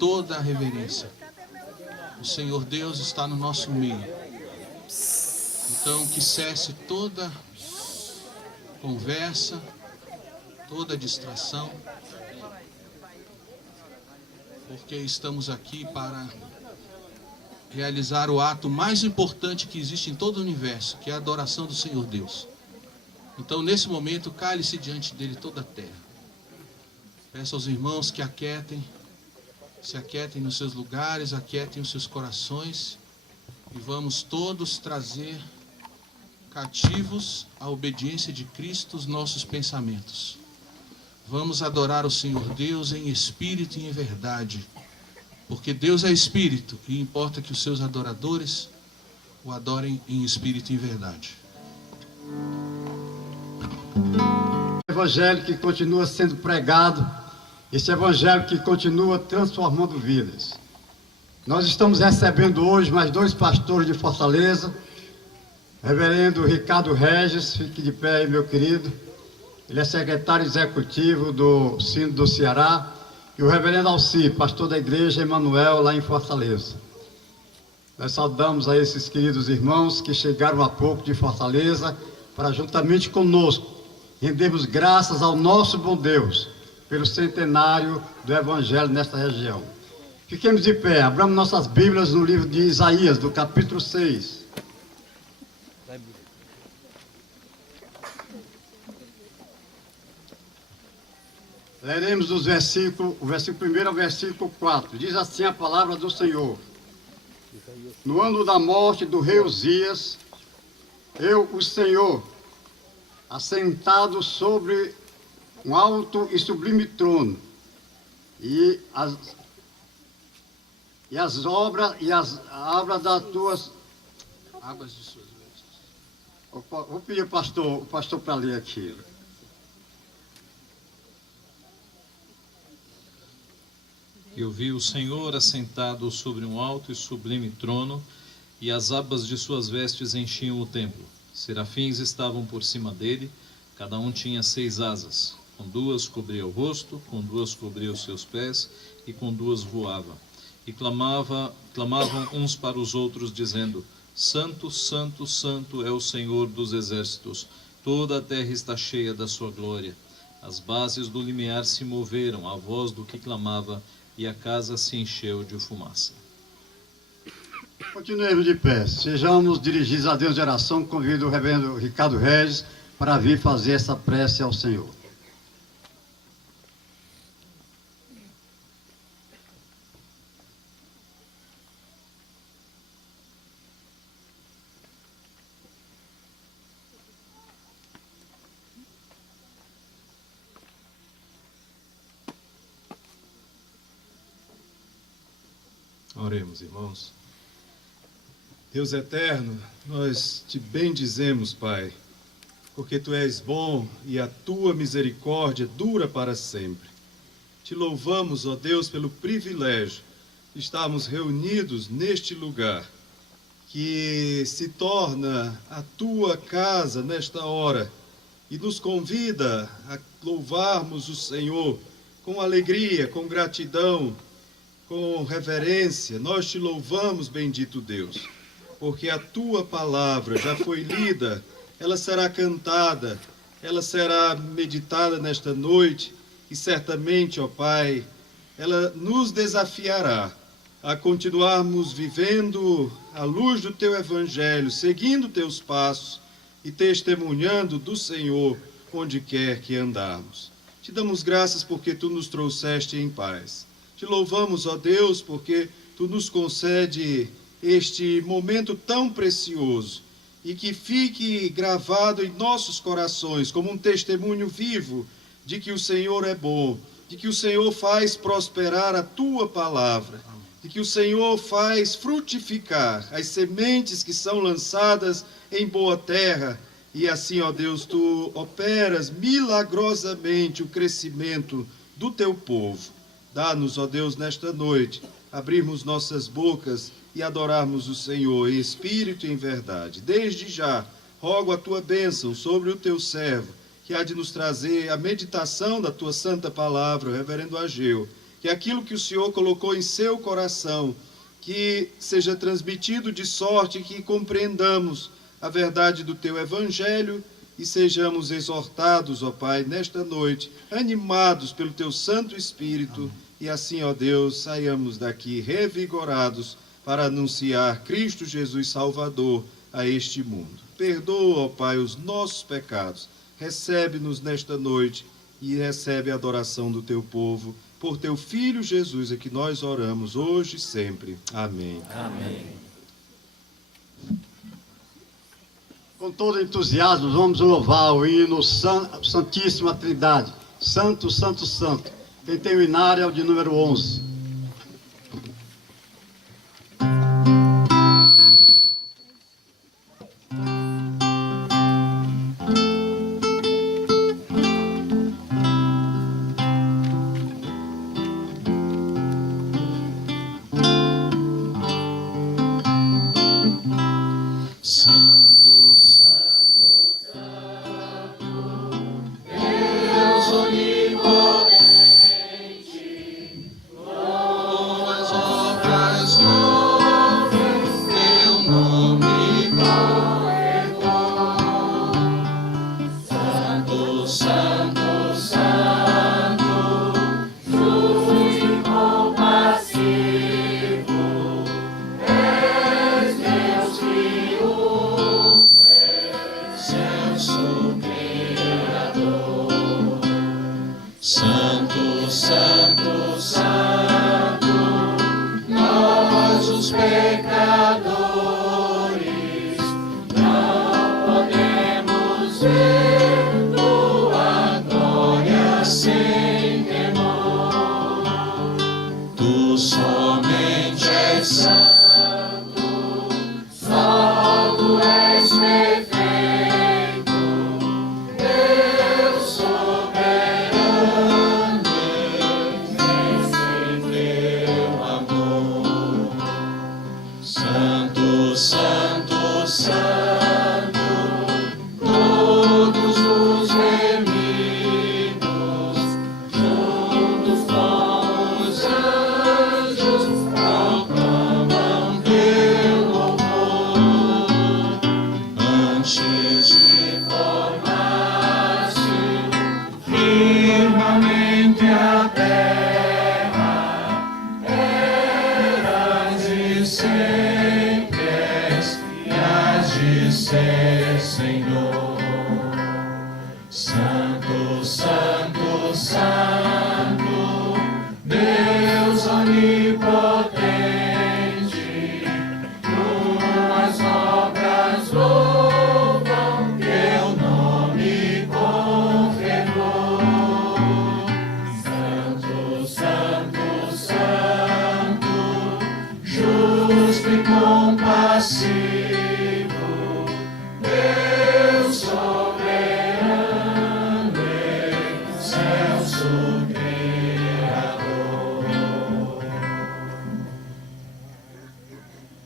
toda a reverência. O Senhor Deus está no nosso meio. Então, que cesse toda conversa, toda distração, porque estamos aqui para realizar o ato mais importante que existe em todo o universo, que é a adoração do Senhor Deus. Então, nesse momento, cale-se diante dele toda a terra. Peço aos irmãos que se aquietem nos seus lugares, aquietem os seus corações, e vamos todos trazer cativos à obediência de Cristo os nossos pensamentos. Vamos adorar o Senhor Deus em espírito e em verdade, porque Deus é espírito e importa que os seus adoradores o adorem em espírito e em verdade. Evangelho que continua sendo pregado, esse evangelho que continua transformando vidas. Nós estamos recebendo hoje mais 2 pastores de Fortaleza, reverendo Ricardo Regis, fique de pé aí, meu querido. Ele é secretário executivo do Sínodo do Ceará, e o reverendo Alci, pastor da igreja Emanuel, lá em Fortaleza. Nós saudamos a esses queridos irmãos que chegaram há pouco de Fortaleza para, juntamente conosco, rendermos graças ao nosso bom Deus pelo centenário do Evangelho nesta região. Fiquemos de pé, abramos nossas Bíblias no livro de Isaías, do capítulo 6. Leremos os versículos, o versículo 1 ao versículo 4. Diz assim a palavra do Senhor: No ano da morte do rei Uzias, eu, o Senhor, assentado sobre um alto e sublime trono, e as obras das tuas Abas de suas vestes. Vou pedir o pastor para ler aqui. Eu vi o Senhor assentado sobre um alto e sublime trono, e as abas de suas vestes enchiam o templo. Serafins estavam por cima dele, cada um tinha 6 asas. Com 2 cobria o rosto, com 2 cobria os seus pés, e com 2 voava. E clamavam uns para os outros, dizendo: Santo, Santo, Santo é o Senhor dos exércitos, toda a terra está cheia da sua glória. As bases do limiar se moveram à voz do que clamava, e a casa se encheu de fumaça. Continuemos de pé, sejamos dirigidos a Deus de oração. Convido o reverendo Ricardo Regis para vir fazer essa prece ao Senhor. Oremos, irmãos. Deus eterno, nós te bendizemos, Pai, porque Tu és bom e a Tua misericórdia dura para sempre. Te louvamos, ó Deus, pelo privilégio de estarmos reunidos neste lugar, que se torna a Tua casa nesta hora e nos convida a louvarmos o Senhor com alegria, com gratidão, com reverência. Nós te louvamos, bendito Deus, porque a Tua palavra já foi lida, ela será cantada, ela será meditada nesta noite, e certamente, ó Pai, ela nos desafiará a continuarmos vivendo à luz do Teu Evangelho, seguindo Teus passos e testemunhando do Senhor onde quer que andarmos. Te damos graças porque Tu nos trouxeste em paz. Te louvamos, ó Deus, porque Tu nos concede este momento tão precioso e que fique gravado em nossos corações como um testemunho vivo de que o Senhor é bom, de que o Senhor faz prosperar a Tua palavra, de que o Senhor faz frutificar as sementes que são lançadas em boa terra, e assim, ó Deus, Tu operas milagrosamente o crescimento do Teu povo. Dá-nos, ó Deus, nesta noite, abrirmos nossas bocas e adorarmos o Senhor em espírito e em verdade. Desde já, rogo a Tua bênção sobre o Teu servo, que há de nos trazer a meditação da Tua santa palavra, o reverendo Ageu, que aquilo que o Senhor colocou em seu coração, que seja transmitido de sorte que compreendamos a verdade do teu evangelho e sejamos exortados, ó Pai, nesta noite, animados pelo teu Santo Espírito, e assim, ó Deus, saiamos daqui revigorados para anunciar Cristo Jesus Salvador a este mundo. Perdoa, ó Pai, os nossos pecados, recebe-nos nesta noite e recebe a adoração do teu povo. Por teu Filho Jesus é que nós oramos hoje e sempre. Amém. Amém. Com todo entusiasmo, vamos louvar o hino Santíssima Trindade. Santo, Santo, Santo. Quem tem o inário é o de número 11.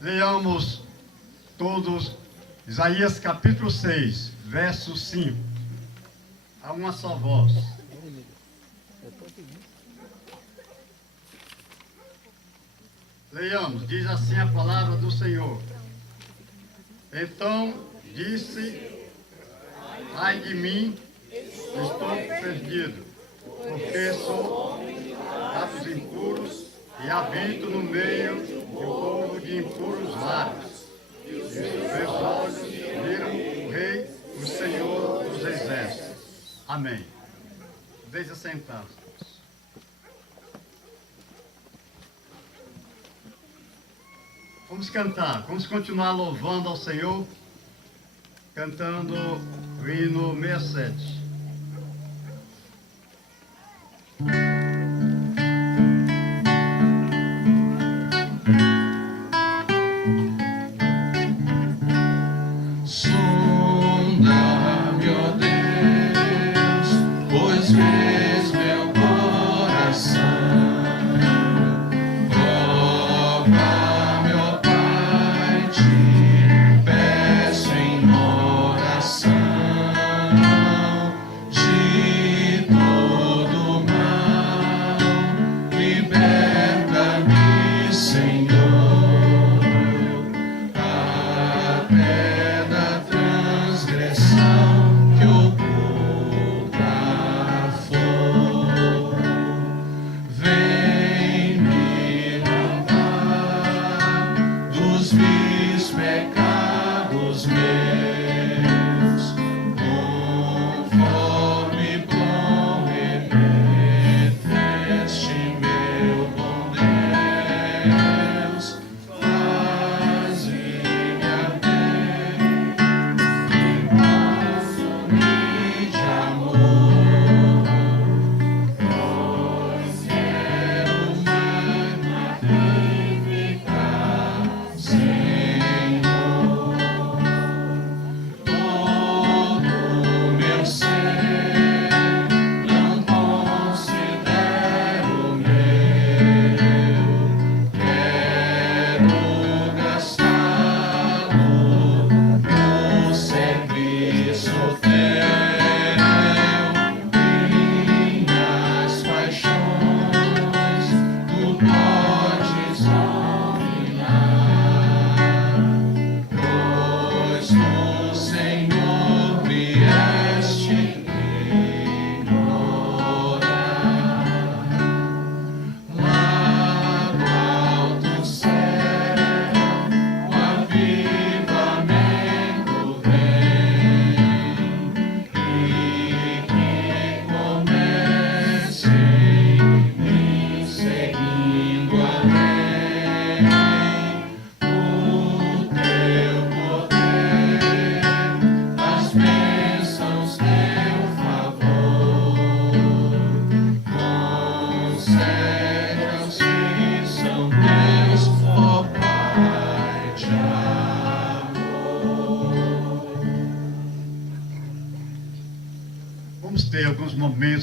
Leamos todos Isaías capítulo 6, verso 5. A uma só voz. Leiamos, diz assim a palavra do Senhor. Então disse: ai de mim, estou perdido, porque sou lábios impuros e habito no meio de povo de impuros lábios. E os meus olhos viram o Rei, o Senhor dos Exércitos. Amém. Deixa sentado. Vamos cantar, vamos continuar louvando ao Senhor, cantando o hino 67.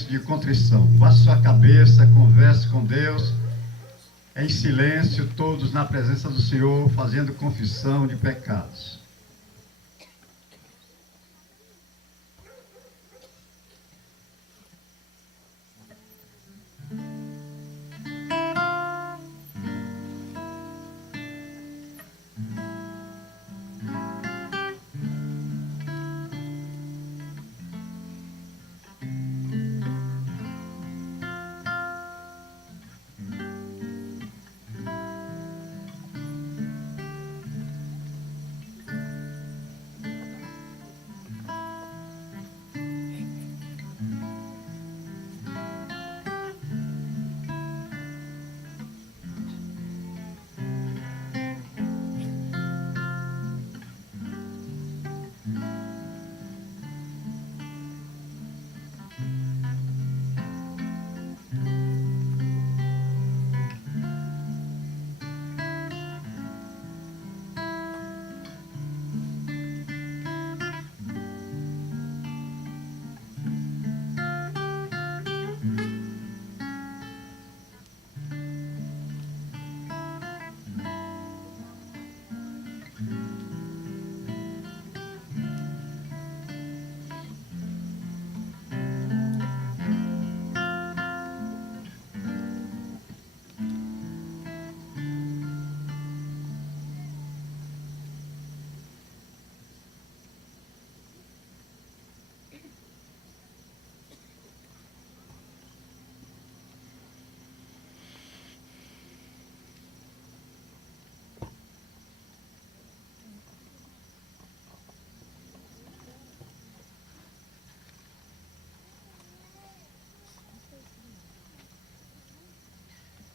momento de contrição. Baixe sua cabeça, converse com Deus, em silêncio, todos na presença do Senhor, fazendo confissão de pecados.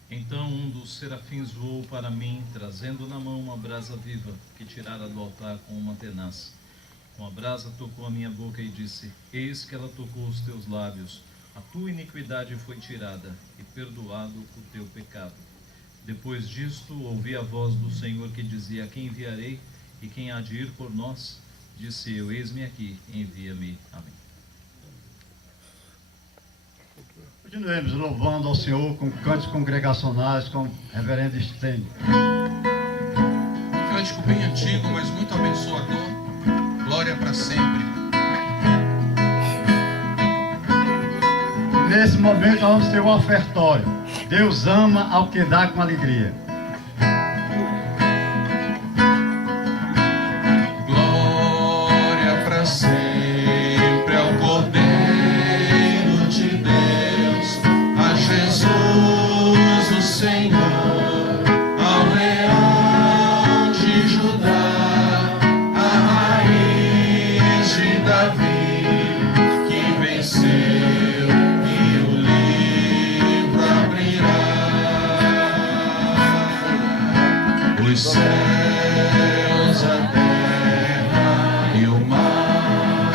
Então um dos serafins voou para mim, trazendo na mão uma brasa viva, que tirara do altar com uma tenaz. Com a brasa tocou a minha boca e disse: Eis que ela tocou os teus lábios. A tua iniquidade foi tirada, e perdoado o teu pecado. Depois disto, ouvi a voz do Senhor que dizia: A quem enviarei, e quem há de ir por nós? Disse eu: Eis-me aqui, envia-me a mim. Continuemos louvando ao Senhor com cantos congregacionais, com o reverendo Stênio. Cântico bem antigo, mas muito abençoador. Glória para sempre. Nesse momento nós vamos ter um ofertório. Deus ama ao que dá com alegria. Glória para sempre ao Cordeiro de Deus, a Jesus o Senhor, ao Leão de Judá, a raiz de Davi, que venceu e o livro abrirá. Os céus, a terra e o mar,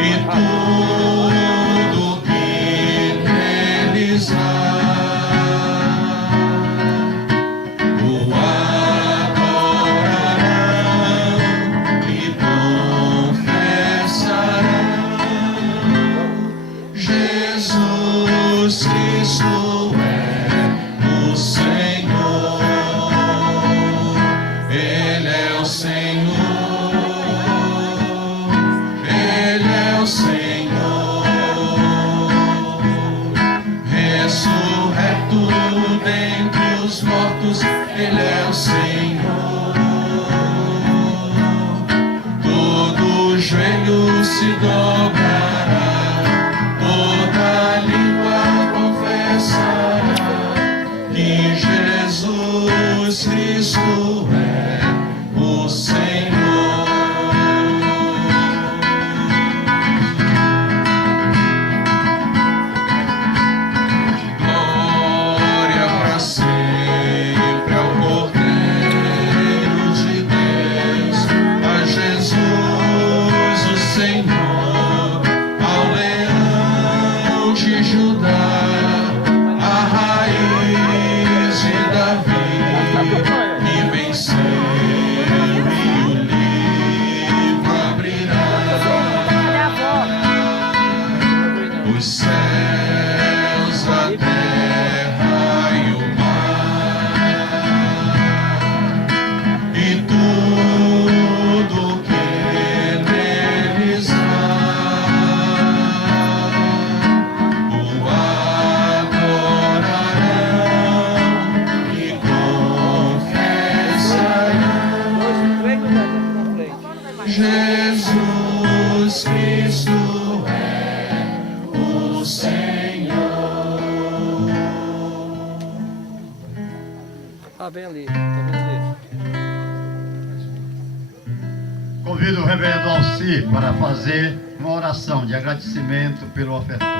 e tudo que neles há, o adorarão e confessarão: Jesus Cristo é o Senhor. Ele é o Senhor, Ele é o Senhor, ressurreto dentre os mortos, Ele é o Senhor. Todo joelho se dobrará, toda língua confessará os céus, a terra e o mar, e tudo que neles há, o adorarão e confessarão. Jesus Cristo é o Senhor. Ah, bem ali, tá bem ali. Convido o reverendo Alci para fazer uma oração de agradecimento pelo ofertório.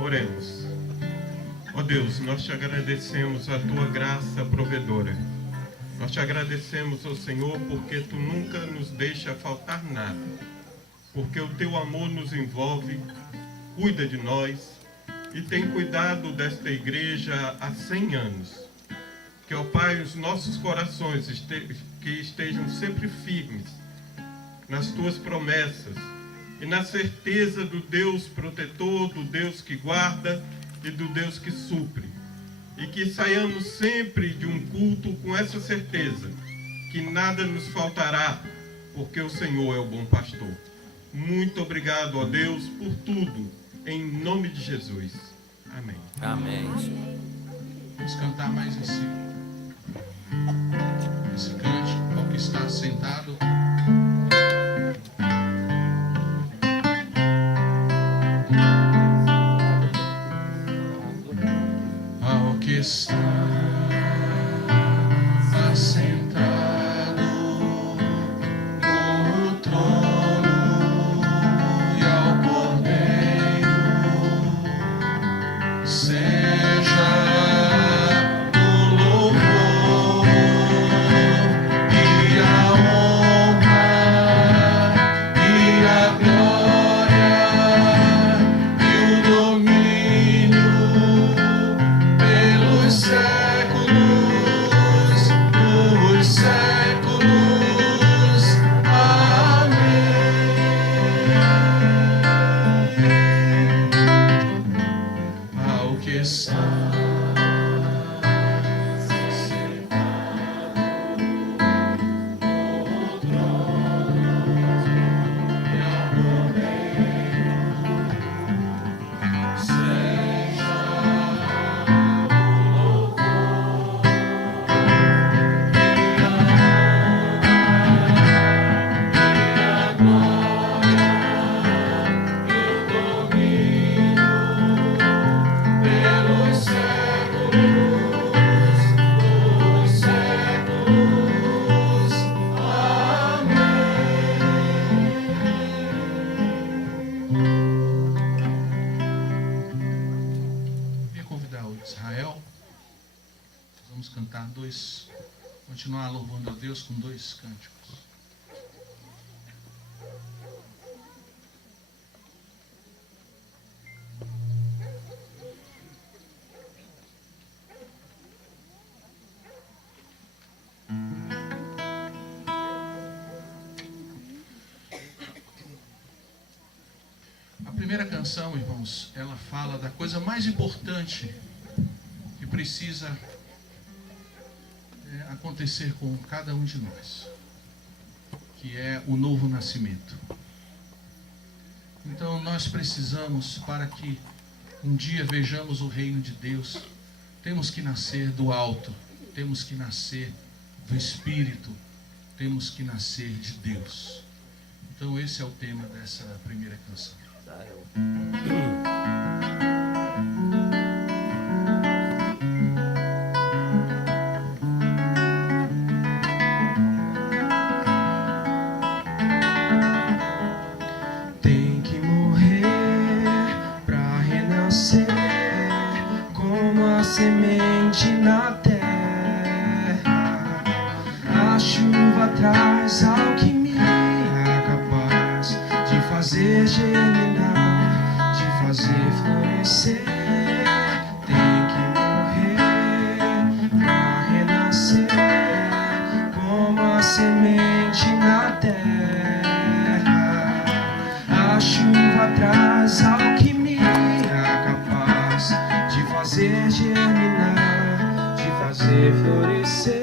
Oremos. Ó Deus, nós te agradecemos a tua graça provedora. Nós te agradecemos, ó Senhor, porque tu nunca nos deixa faltar nada. Porque o teu amor nos envolve, cuida de nós e tem cuidado desta igreja há 100 anos. Que, ó Pai, os nossos corações que estejam sempre firmes nas tuas promessas e na certeza do Deus protetor, do Deus que guarda e do Deus que supre. E que saiamos sempre de um culto com essa certeza, que nada nos faltará, porque o Senhor é o bom pastor. Muito obrigado, ó Deus, por tudo, em nome de Jesus. Amém. Amém. Vamos cantar mais esse cântico, ao que está sentado. Ao que está assentado no trono e ao Cordeiro seja o louvor e a honra e a glória e o domínio pelos séculos dos séculos. Amém. Ao que está pelos séculos dos séculos. Amém. Queria convidar o Israel. Vamos cantar continuar louvando a Deus com 2 cânticos. A primeira canção, irmãos, ela fala da coisa mais importante que precisa acontecer com cada um de nós, que é o novo nascimento. Então nós precisamos, para que um dia vejamos o reino de Deus, temos que nascer do alto, temos que nascer do Espírito, temos que nascer de Deus. Então esse é o tema dessa primeira canção. Tem que morrer pra renascer. na terra. A chuva traz alquimia capaz de fazer germinar, de fazer florescer. Tem que morrer pra renascer, como a semente na terra. A chuva traz alquimia capaz de fazer germinar, de fazer florescer.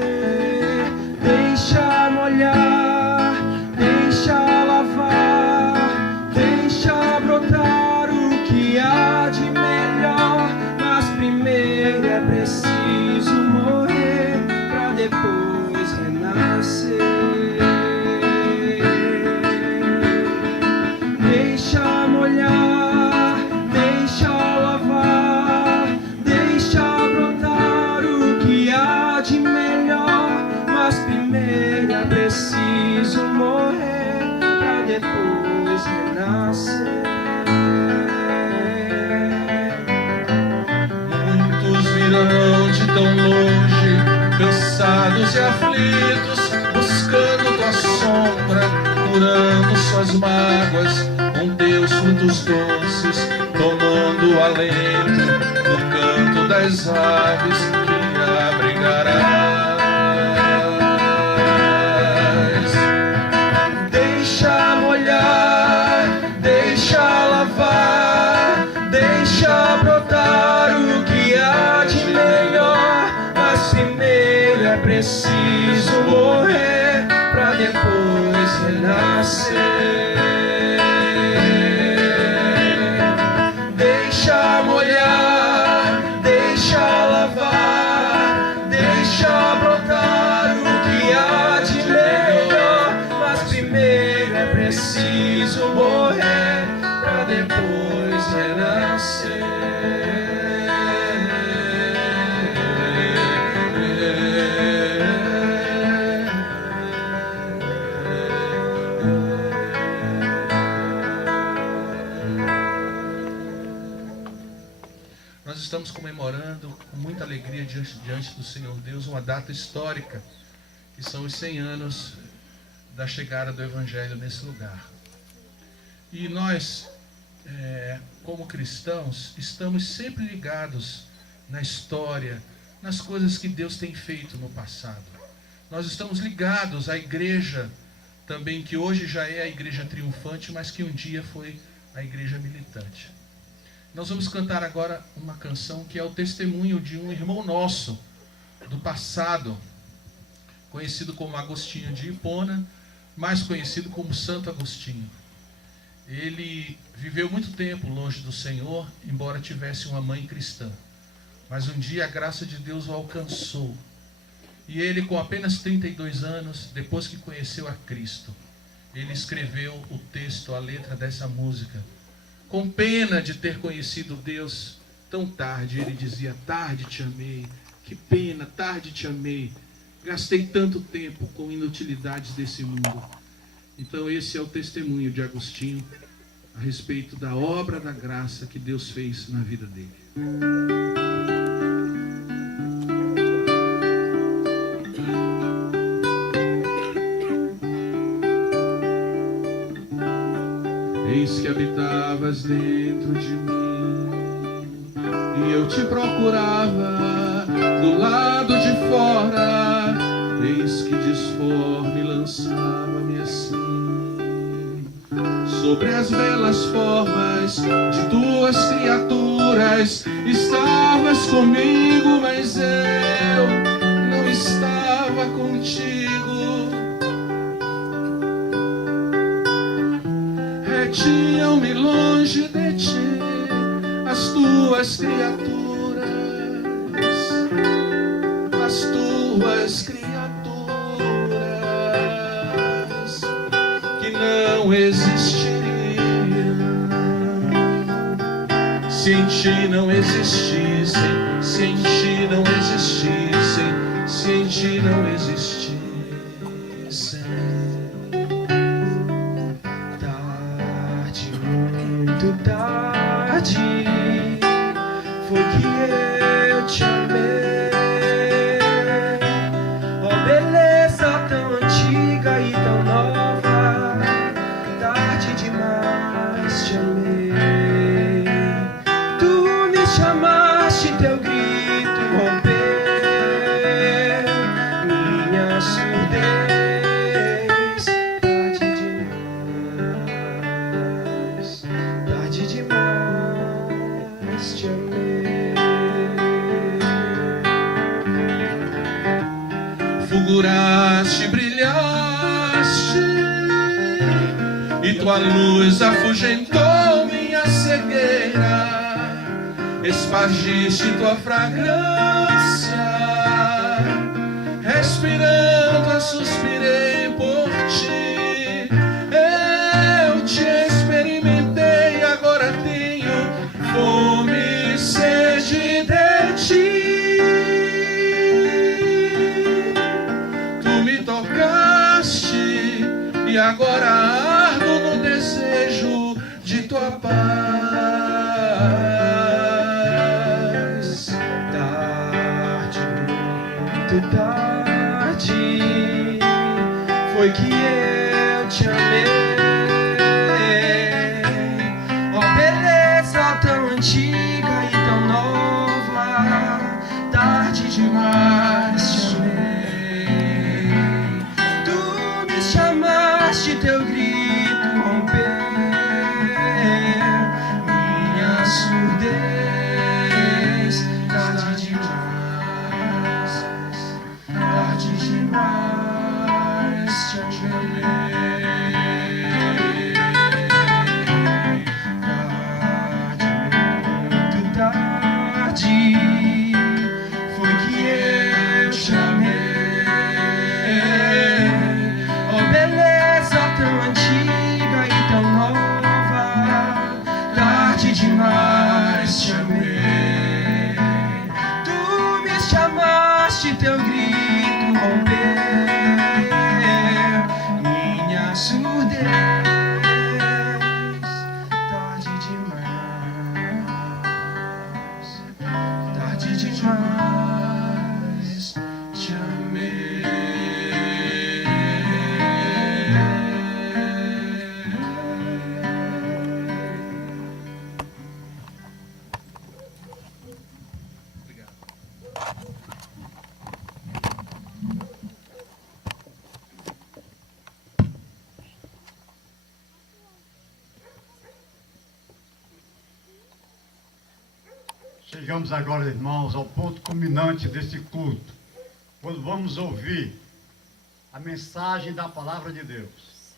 Deixa molhar, deixa lavar, deixa brotar o que há de melhor. Mas primeiro é preciso morrer pra depois renascer. Deixa molhar, deixa lavar, deixa brotar o que há de melhor. Mas primeiro é preciso morrer pra depois renascer. Muitos virão de tão longe, cansados e aflitos, buscando tua sombra, curando suas mágoas, com teus frutos doces, tomando alento no canto das aves que abrigarás. Deixa molhar, deixa lavar, deixa brotar o que há de melhor. Mas primeiro é preciso morrer pra depois renascer. Deixa molhar, deixa lavar, deixa brotar o que há de melhor. Mas primeiro é preciso morrer pra depois renascer. Nós estamos comemorando com muita alegria diante do Senhor Deus uma data histórica, que são os 100 anos da chegada do Evangelho nesse lugar. E nós, como cristãos, estamos sempre ligados na história, nas coisas que Deus tem feito no passado. Nós estamos ligados à igreja também, que hoje já é a igreja triunfante, mas que um dia foi a igreja militante. Nós vamos cantar agora uma canção que é o testemunho de um irmão nosso do passado, conhecido como Agostinho de Hipona, mais conhecido como Santo Agostinho. Ele viveu muito tempo longe do Senhor, embora tivesse uma mãe cristã. Mas um dia a graça de Deus o alcançou. E ele, com apenas 32 anos, depois que conheceu a Cristo, ele escreveu o texto, a letra dessa música. Com pena de ter conhecido Deus tão tarde, ele dizia: tarde te amei, que pena, tarde te amei. Gastei tanto tempo com inutilidades desse mundo. Então esse é o testemunho de Agostinho a respeito da obra da graça que Deus fez na vida dele. Eis que habitavas dentro de mim, e eu te procurava do lado de fora. Eis que disforme lançava-me assim sobre as belas formas de tuas criaturas. Estavas comigo, mas eu não estava contigo. Retiam-me longe de ti as tuas criaturas, as tuas criaturas que não existiriam se em ti não existissem, se em ti não existissem, se em ti não existissem. Muito tarde foi que eu te amei. chamaste, teu grito rompeu minha surdez. Tarde demais, te amei. Fulguraste, brilhaste, e tua luz afugentou minha cegueira. Espargiste tua fragrância, respirando eu suspirei por ti. Eu te experimentei, agora tenho fome e sede de ti. Tu me tocaste e agora ardo no desejo de tua paz. Tarde foi que eu te amei. Ó beleza tão antiga e tão nova, tarde demais te amei. Tu me chamaste, teu grito rompeu minha surdez. Tarde demais. Tarde demais te amei. Tarde, muito tarde foi que eu te amei. Oh, beleza tão antiga e tão nova, tarde demais te amei. Tu me chamaste, teu grito romper minha surdez. Tarde demais te amei. Chegamos agora, irmãos, ao ponto culminante desse culto, quando vamos ouvir a mensagem da palavra de Deus.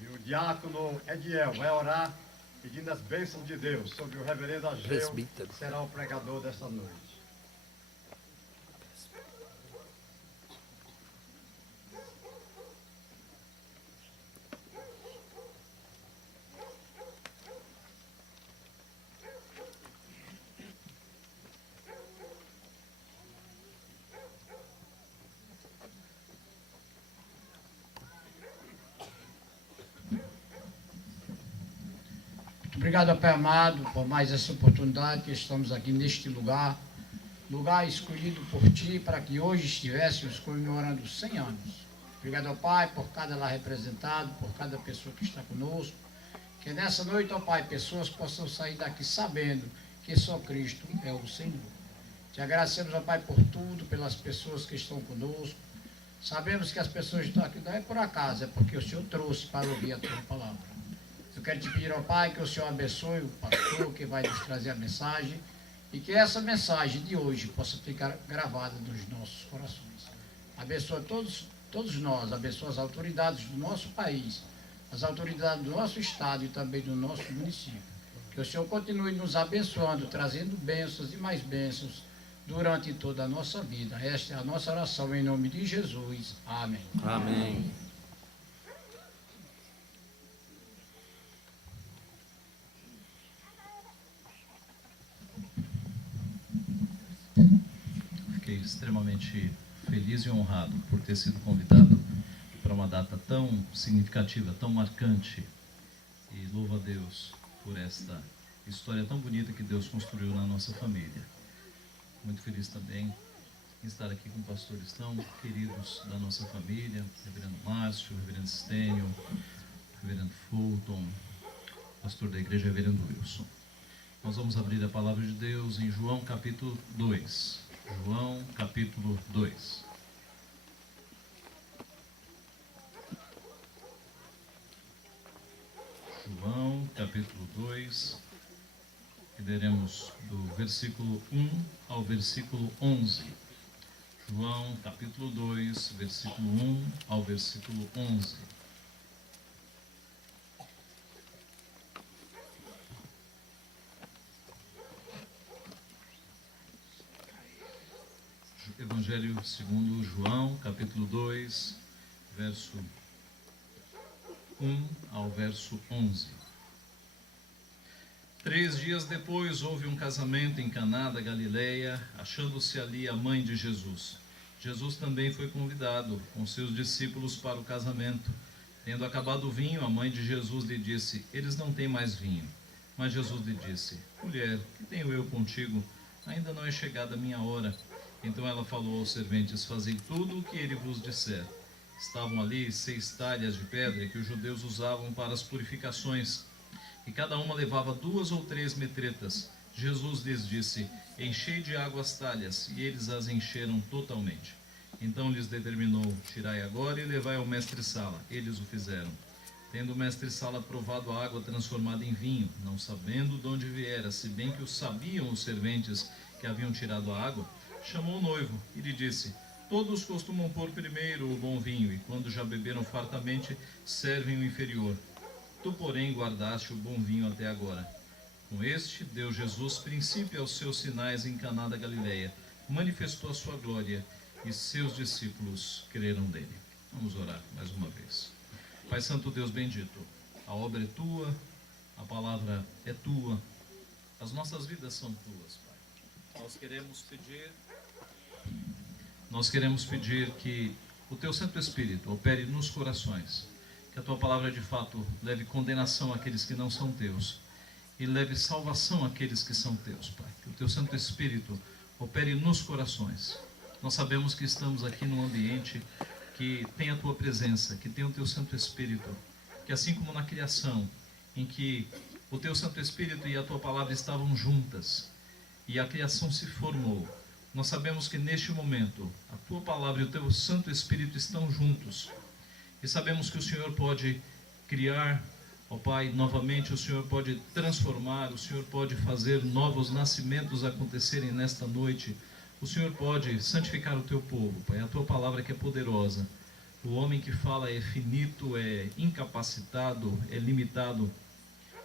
E o diácono Ediel vai orar pedindo as bênçãos de Deus sobre o reverendo Ageu, que será o pregador desta noite. Obrigado, Pai amado, por mais essa oportunidade que estamos aqui neste lugar escolhido por Ti, para que hoje estivéssemos comemorando 100 anos. Obrigado, Pai, por cada lá representado, por cada pessoa que está conosco. Que nessa noite, ó Pai, pessoas possam sair daqui sabendo que só Cristo é o Senhor. Te agradecemos, ó Pai, por tudo, pelas pessoas que estão conosco. Sabemos que as pessoas que estão aqui não é por acaso, é porque o Senhor trouxe para ouvir a Tua palavra. Eu quero te pedir, ó Pai, que o Senhor abençoe o pastor que vai nos trazer a mensagem e que essa mensagem de hoje possa ficar gravada nos nossos corações. Abençoa todos nós, abençoa as autoridades do nosso país, as autoridades do nosso estado e também do nosso município. Que o Senhor continue nos abençoando, trazendo bênçãos e mais bênçãos durante toda a nossa vida. Esta é a nossa oração em nome de Jesus. Amém. Amém. Fiquei extremamente feliz e honrado por ter sido convidado para uma data tão significativa, tão marcante. E louvo a Deus por esta história tão bonita que Deus construiu na nossa família. Muito feliz também em estar aqui com pastores tão queridos da nossa família, reverendo Márcio, reverendo Stênio, reverendo Fulton, pastor da igreja, reverendo Wilson. Nós vamos abrir a palavra de Deus em João capítulo 2. João capítulo 2. João capítulo 2. E leremos do versículo 1 ao versículo 11. João capítulo 2, versículo 1 ao versículo 11. Evangelho segundo João, capítulo 2, verso 1 ao verso 11. 3 dias depois houve um casamento em Caná da Galileia, achando-se ali a mãe de Jesus. Jesus também foi convidado com seus discípulos para o casamento. Tendo acabado o vinho, a mãe de Jesus lhe disse: eles não têm mais vinho. Mas Jesus lhe disse: mulher, que tenho eu contigo? Ainda não é chegada a minha hora. Então ela falou aos serventes: fazei tudo o que ele vos disser. Estavam ali 6 talhas de pedra que os judeus usavam para as purificações, e cada uma levava 2 ou 3 metretas. Jesus lhes disse: enchei de água as talhas, e eles as encheram totalmente. Então lhes determinou: tirai agora e levai ao mestre-sala. Eles o fizeram. Tendo o mestre-sala provado a água transformada em vinho, não sabendo de onde viera, se bem que o sabiam os serventes que haviam tirado a água, chamou o noivo e lhe disse: todos costumam pôr primeiro o bom vinho, e quando já beberam fartamente, servem o inferior. Tu, porém, guardaste o bom vinho até agora. Com este, deu Jesus princípio aos seus sinais em Caná da Galileia, manifestou a sua glória, e seus discípulos creram nele. Vamos orar mais uma vez. Pai Santo, Deus bendito, a obra é tua, a palavra é tua, as nossas vidas são tuas, Pai. Nós queremos pedir que o teu Santo Espírito opere nos corações, que a tua palavra de fato leve condenação àqueles que não são teus e leve salvação àqueles que são teus, Pai. Que o teu Santo Espírito opere nos corações. Nós sabemos que estamos aqui num ambiente que tem a tua presença, que tem o teu Santo Espírito, que assim como na criação, em que o teu Santo Espírito e a tua palavra estavam juntas e a criação se formou, nós sabemos que neste momento a tua palavra e o teu Santo Espírito estão juntos. E sabemos que o Senhor pode criar, ó Pai, novamente, o Senhor pode transformar, o Senhor pode fazer novos nascimentos acontecerem nesta noite. O Senhor pode santificar o teu povo, Pai. A tua palavra que é poderosa. O homem que fala é finito, é incapacitado, é limitado.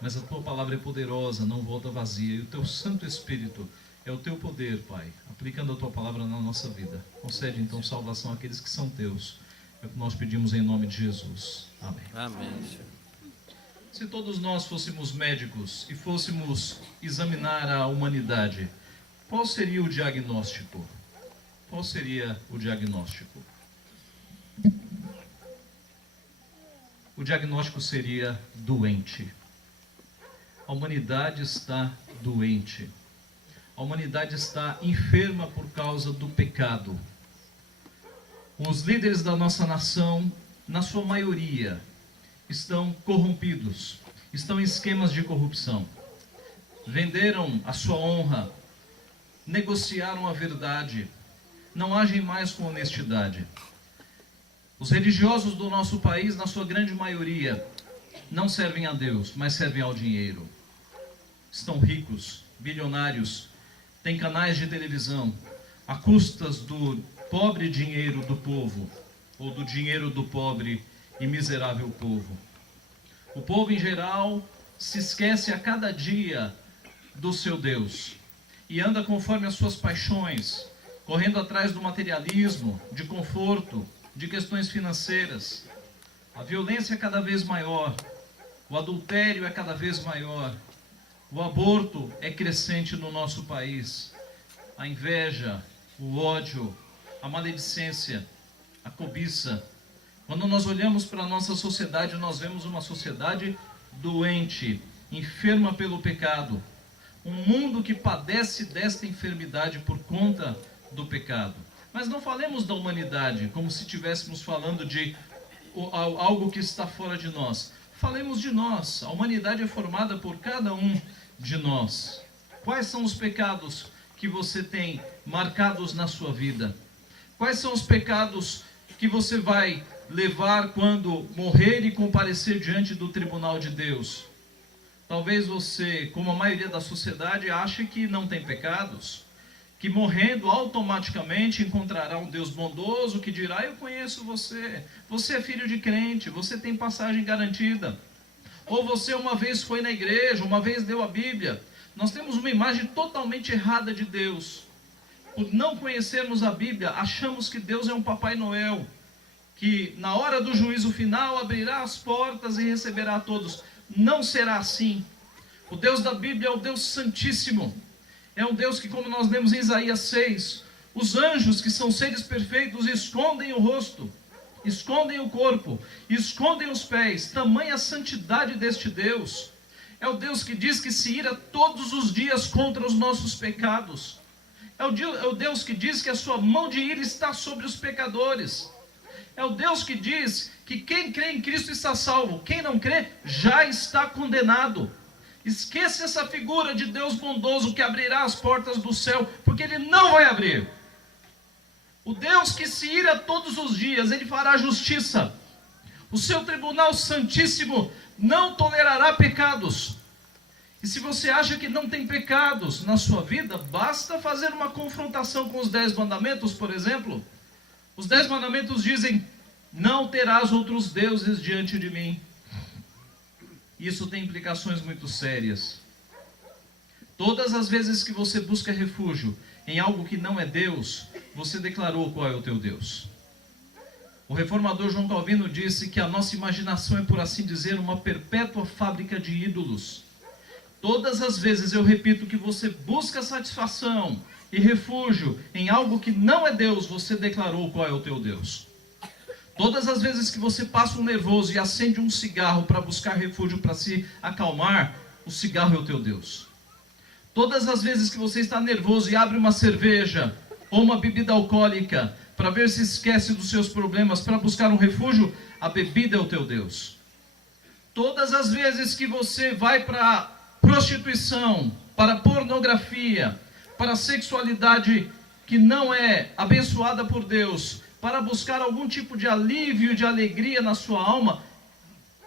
Mas a tua palavra é poderosa, não volta vazia. E o teu Santo Espírito é o teu poder, Pai, aplicando a tua palavra na nossa vida. Concede então salvação àqueles que são teus. É o que nós pedimos em nome de Jesus. Amém. Amém, Senhor. Se todos nós fôssemos médicos e fôssemos examinar a humanidade, qual seria o diagnóstico? Qual seria o diagnóstico? O diagnóstico seria doente. A humanidade está doente. A humanidade está enferma por causa do pecado. Os líderes da nossa nação, na sua maioria, estão corrompidos, estão em esquemas de corrupção. Venderam a sua honra, negociaram a verdade, não agem mais com honestidade. Os religiosos do nosso país, na sua grande maioria, não servem a Deus, mas servem ao dinheiro. Estão ricos, bilionários, têm canais de televisão, a custas do pobre dinheiro do povo, ou do dinheiro do pobre e miserável povo. O povo em geral se esquece a cada dia do seu Deus e anda conforme as suas paixões, correndo atrás do materialismo, de conforto, de questões financeiras. A violência é cada vez maior, o adultério é cada vez maior, o aborto é crescente no nosso país, a inveja, o ódio, a maledicência, a cobiça. Quando nós olhamos para a nossa sociedade, nós vemos uma sociedade doente, enferma pelo pecado. Um mundo que padece desta enfermidade por conta do pecado. Mas não falemos da humanidade como se estivéssemos falando de algo que está fora de nós. Falemos de nós. A humanidade é formada por cada um de nós. Quais são os pecados que você tem marcados na sua vida? Quais são os pecados que você vai levar quando morrer e comparecer diante do tribunal de Deus? Talvez você, como a maioria da sociedade, ache que não tem pecados, que morrendo automaticamente encontrará um Deus bondoso que dirá: eu conheço você, você é filho de crente, você tem passagem garantida. Ou você uma vez foi na igreja, uma vez leu a Bíblia. Nós temos uma imagem totalmente errada de Deus. Por não conhecermos a Bíblia, achamos que Deus é um Papai Noel, que na hora do juízo final abrirá as portas e receberá a todos. Não será assim. O Deus da Bíblia é o Deus Santíssimo. É um Deus que, como nós lemos em Isaías 6, os anjos, que são seres perfeitos, escondem o rosto, escondem o corpo, escondem os pés. Tamanha a santidade deste Deus. É o Deus que diz que se ira todos os dias contra os nossos pecados. É o Deus que diz que a sua mão de ira está sobre os pecadores. É o Deus que diz que quem crê em Cristo está salvo. Quem não crê já está condenado. Esqueça essa figura de Deus bondoso que abrirá as portas do céu, porque Ele não vai abrir. O Deus que se ira todos os dias, Ele fará justiça. O seu tribunal santíssimo não tolerará pecados. E se você acha que não tem pecados na sua vida, basta fazer uma confrontação com os 10 mandamentos, por exemplo. Os 10 mandamentos dizem: não terás outros deuses diante de mim. Isso tem implicações muito sérias. Todas as vezes que você busca refúgio em algo que não é Deus, você declarou qual é o teu Deus. O reformador João Calvino disse que a nossa imaginação é, por assim dizer, uma perpétua fábrica de ídolos. Todas as vezes, eu repito, que você busca satisfação e refúgio em algo que não é Deus, você declarou qual é o teu Deus. Todas as vezes que você passa um nervoso e acende um cigarro para buscar refúgio, para se acalmar, o cigarro é o teu Deus. Todas as vezes que você está nervoso e abre uma cerveja ou uma bebida alcoólica para ver se esquece dos seus problemas, para buscar um refúgio, a bebida é o teu Deus. Todas as vezes que você vai para a prostituição, para a pornografia, para a sexualidade que não é abençoada por Deus, para buscar algum tipo de alívio, de alegria na sua alma,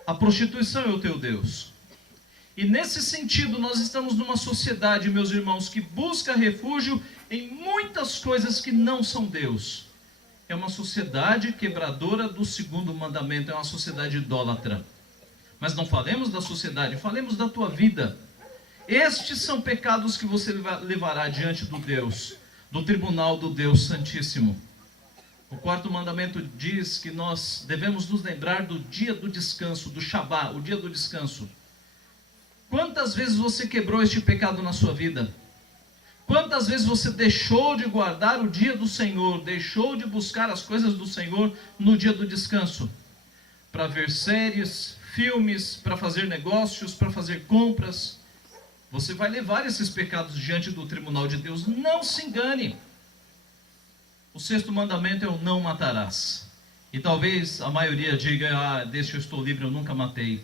a prostituição é o teu Deus. E nesse sentido, nós estamos numa sociedade, meus irmãos, que busca refúgio em muitas coisas que não são Deus. É uma sociedade quebradora do segundo mandamento, é uma sociedade idólatra. Mas não falemos da sociedade, falemos da tua vida. Estes são pecados que você levará diante do Deus, do tribunal do Deus Santíssimo. O quarto mandamento diz que nós devemos nos lembrar do dia do descanso, do Shabá, o dia do descanso. Quantas vezes você quebrou este pecado na sua vida? Quantas vezes você deixou de guardar o dia do Senhor, deixou de buscar as coisas do Senhor no dia do descanso? Para ver séries, filmes, para fazer negócios, para fazer compras. Você vai levar esses pecados diante do tribunal de Deus. Não se engane. O sexto mandamento é o não matarás. E talvez a maioria diga: deste eu estou livre, eu nunca matei.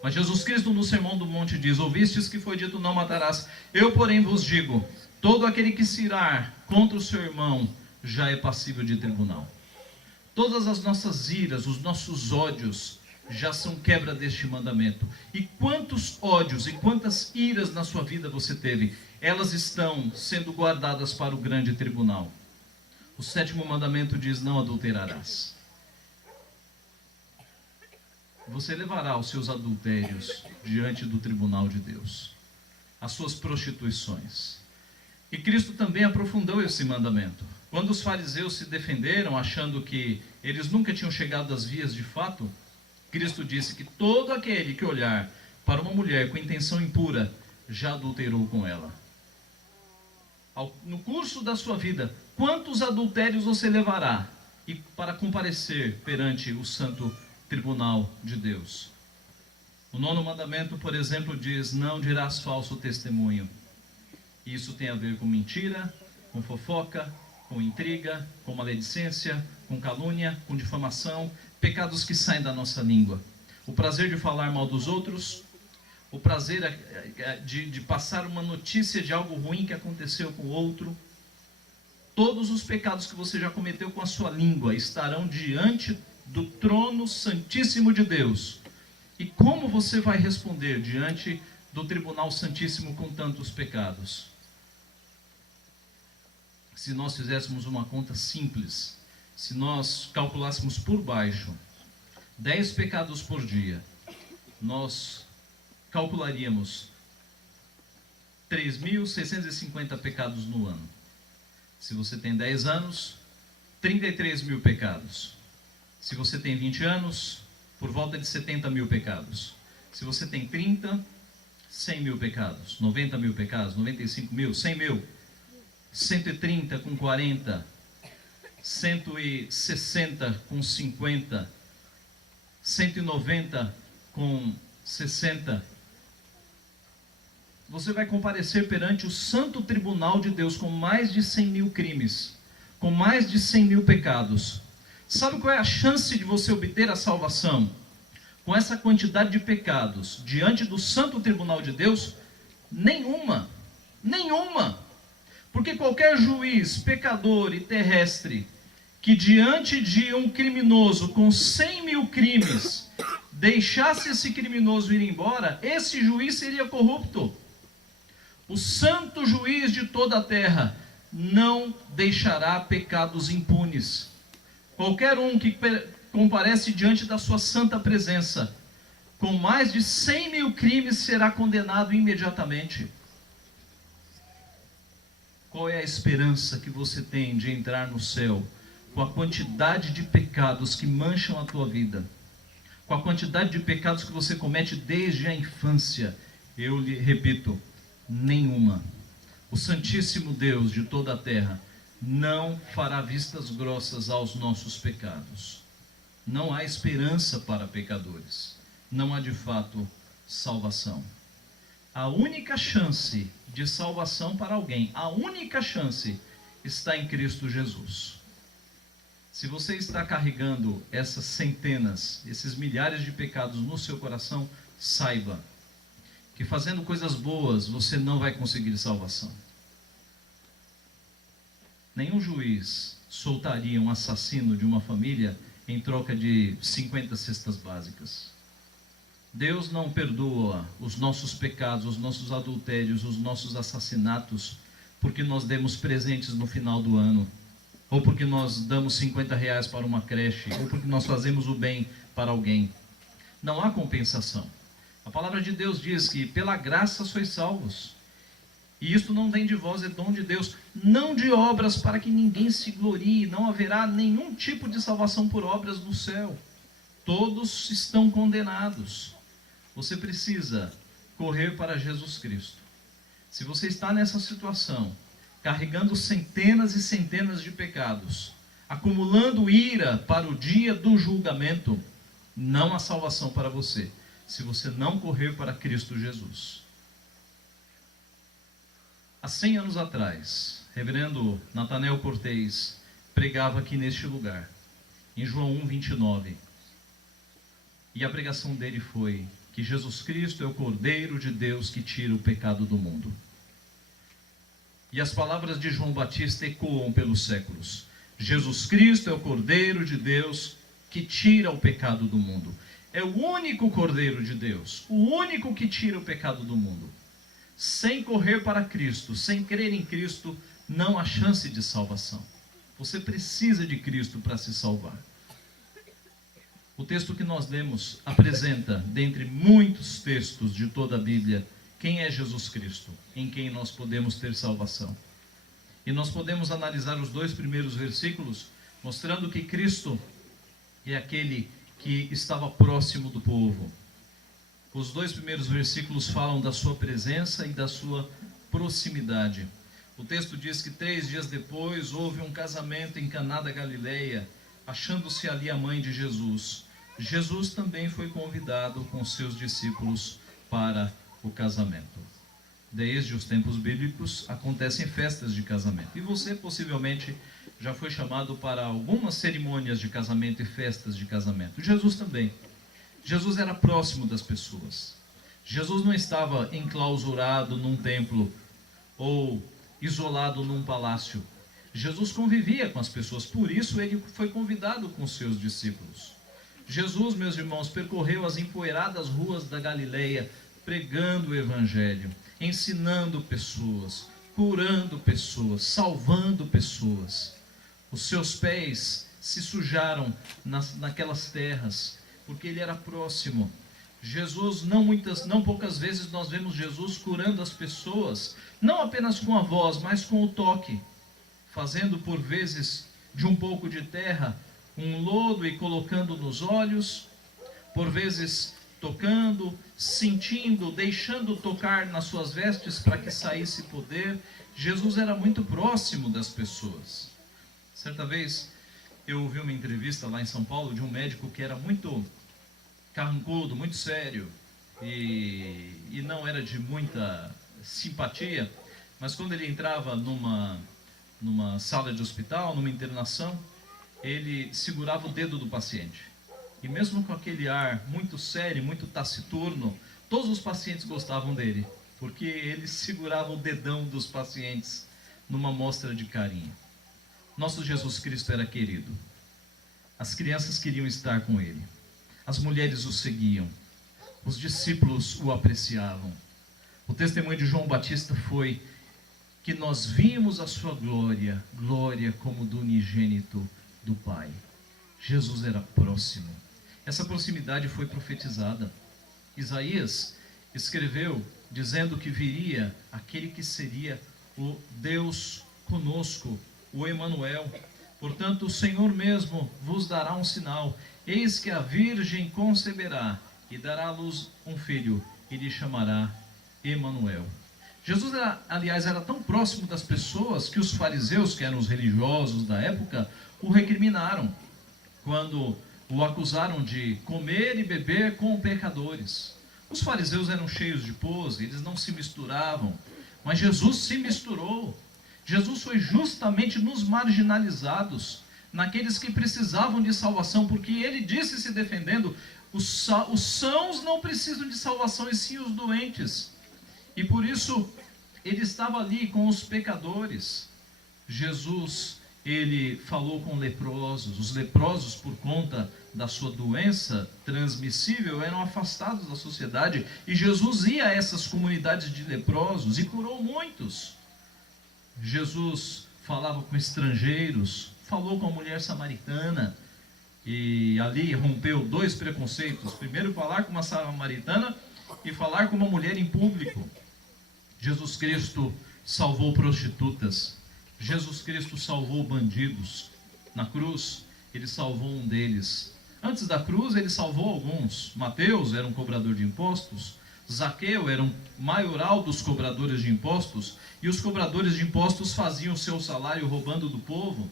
Mas Jesus Cristo no Sermão do Monte diz: ouvistes que foi dito, não matarás. Eu, porém, vos digo: todo aquele que se irar contra o seu irmão já é passível de tribunal. Todas as nossas iras, os nossos ódios já são quebra deste mandamento. E quantos ódios e quantas iras na sua vida você teve? Elas estão sendo guardadas para o grande tribunal. O sétimo mandamento diz: não adulterarás. Você levará os seus adultérios diante do tribunal de Deus, as suas prostituições. E Cristo também aprofundou esse mandamento. Quando os fariseus se defenderam, achando que eles nunca tinham chegado às vias de fato, Cristo disse que todo aquele que olhar para uma mulher com intenção impura, já adulterou com ela. No curso da sua vida, quantos adultérios você levará e para comparecer perante o santo tribunal de Deus? O nono mandamento, por exemplo, diz: não dirás falso testemunho. Isso tem a ver com mentira, com fofoca, com intriga, com maledicência, com calúnia, com difamação, pecados que saem da nossa língua. O prazer de falar mal dos outros, o prazer de passar uma notícia de algo ruim que aconteceu com o outro. Todos os pecados que você já cometeu com a sua língua estarão diante do trono santíssimo de Deus. E como você vai responder diante do tribunal santíssimo com tantos pecados? Se nós fizéssemos uma conta simples, se nós calculássemos por baixo 10 pecados por dia, nós calcularíamos 3.650 pecados no ano. Se você tem 10 anos, 33 mil pecados. Se você tem 20 anos, por volta de 70 mil pecados. Se você tem 30, 100 mil pecados. 90 mil pecados, 95 mil, 100 mil. 130 com 40, 160 com 50, 190 com 60. Você vai comparecer perante o santo tribunal de Deus com mais de 100 mil crimes, com mais de 100 mil pecados. Sabe qual é a chance de você obter a salvação? Com essa quantidade de pecados, diante do santo tribunal de Deus? Nenhuma. Nenhuma. Porque qualquer juiz, pecador e terrestre, que diante de um criminoso com 100 mil crimes, deixasse esse criminoso ir embora, esse juiz seria corrupto. O santo juiz de toda a terra não deixará pecados impunes. Qualquer um que comparece diante da sua santa presença, com mais de 100 mil crimes, será condenado imediatamente. Qual é a esperança que você tem de entrar no céu com a quantidade de pecados que mancham a tua vida? Com a quantidade de pecados que você comete desde a infância? Eu lhe repito, nenhuma. O Santíssimo Deus de toda a terra não fará vistas grossas aos nossos pecados. Não há esperança para pecadores. Não há de fato salvação. A única chance de salvação para alguém, a única chance está em Cristo Jesus. Se você está carregando essas centenas, esses milhares de pecados no seu coração, saiba que fazendo coisas boas você não vai conseguir salvação. Nenhum juiz soltaria um assassino de uma família em troca de 50 cestas básicas. Deus não perdoa os nossos pecados, os nossos adultérios, os nossos assassinatos, porque nós demos presentes no final do ano, ou porque nós damos 50 reais para uma creche, ou porque nós fazemos o bem para alguém. Não há compensação. A palavra de Deus diz que pela graça sois salvos. E isto não vem de vós, é dom de Deus, não de obras para que ninguém se glorie. Não haverá nenhum tipo de salvação por obras no céu. Todos estão condenados. Você precisa correr para Jesus Cristo. Se você está nessa situação, carregando centenas e centenas de pecados, acumulando ira para o dia do julgamento, não há salvação para você, se você não correr para Cristo Jesus. Há 100 anos atrás, reverendo Natanael Cortez pregava aqui neste lugar, em João 1:29. E a pregação dele foi que Jesus Cristo é o Cordeiro de Deus que tira o pecado do mundo. E as palavras de João Batista ecoam pelos séculos. Jesus Cristo é o Cordeiro de Deus que tira o pecado do mundo. É o único Cordeiro de Deus, o único que tira o pecado do mundo. Sem correr para Cristo, sem crer em Cristo, não há chance de salvação. Você precisa de Cristo para se salvar. O texto que nós lemos apresenta, dentre muitos textos de toda a Bíblia, quem é Jesus Cristo, em quem nós podemos ter salvação. E nós podemos analisar os 2 primeiros versículos, mostrando que Cristo é aquele que estava próximo do povo. Os 2 primeiros versículos falam da sua presença e da sua proximidade. O texto diz que 3 dias depois houve um casamento em Caná da Galileia, achando-se ali a mãe de Jesus. Jesus também foi convidado com seus discípulos para o casamento. Desde os tempos bíblicos acontecem festas de casamento. E você possivelmente já foi chamado para algumas cerimônias de casamento e festas de casamento. Jesus também. Jesus era próximo das pessoas. Jesus não estava enclausurado num templo ou isolado num palácio. Jesus convivia com as pessoas, por isso ele foi convidado com seus discípulos. Jesus, meus irmãos, percorreu as empoeiradas ruas da Galileia, pregando o Evangelho, ensinando pessoas, curando pessoas, salvando pessoas. Os seus pés se sujaram naquelas terras, porque ele era próximo. Jesus, não poucas vezes nós vemos Jesus curando as pessoas, não apenas com a voz, mas com o toque, fazendo por vezes de um pouco de terra um lodo e colocando nos olhos, por vezes tocando, sentindo, deixando tocar nas suas vestes para que saísse poder. Jesus era muito próximo das pessoas. Certa vez eu ouvi uma entrevista lá em São Paulo de um médico que era muito carrancudo, muito sério e não era de muita simpatia, mas quando ele entrava numa sala de hospital, numa internação, ele segurava o dedo do paciente. E mesmo com aquele ar muito sério, muito taciturno, todos os pacientes gostavam dele, porque ele segurava o dedão dos pacientes numa mostra de carinho. Nosso Jesus Cristo era querido. As crianças queriam estar com ele. As mulheres o seguiam. Os discípulos o apreciavam. O testemunho de João Batista foi que nós vimos a sua glória, glória como do unigênito do Pai. Jesus era próximo. Essa proximidade foi profetizada. Isaías escreveu dizendo que viria aquele que seria o Deus conosco, o Emanuel. Portanto, o Senhor mesmo vos dará um sinal. Eis que a virgem conceberá e dará à luz um filho, e lhe chamará Emanuel. Jesus, era tão próximo das pessoas que os fariseus, que eram os religiosos da época, o recriminaram quando o acusaram de comer e beber com pecadores. Os fariseus eram cheios de pose, eles não se misturavam, mas Jesus se misturou. Jesus foi justamente nos marginalizados, naqueles que precisavam de salvação, porque ele disse, se defendendo, os sãos não precisam de salvação, e sim os doentes. E por isso ele estava ali com os pecadores. Jesus, ele falou com leprosos. Os leprosos, por conta da sua doença transmissível, eram afastados da sociedade, e Jesus ia a essas comunidades de leprosos e curou muitos. Jesus falava com estrangeiros, falou com a mulher samaritana, e ali rompeu dois preconceitos: primeiro, falar com uma samaritana, e falar com uma mulher em público. Jesus Cristo salvou prostitutas. Jesus Cristo salvou bandidos. Na cruz, ele salvou um deles. Antes da cruz, ele salvou alguns. Mateus era um cobrador de impostos. Zaqueu era um maioral dos cobradores de impostos. E os cobradores de impostos faziam o seu salário roubando do povo.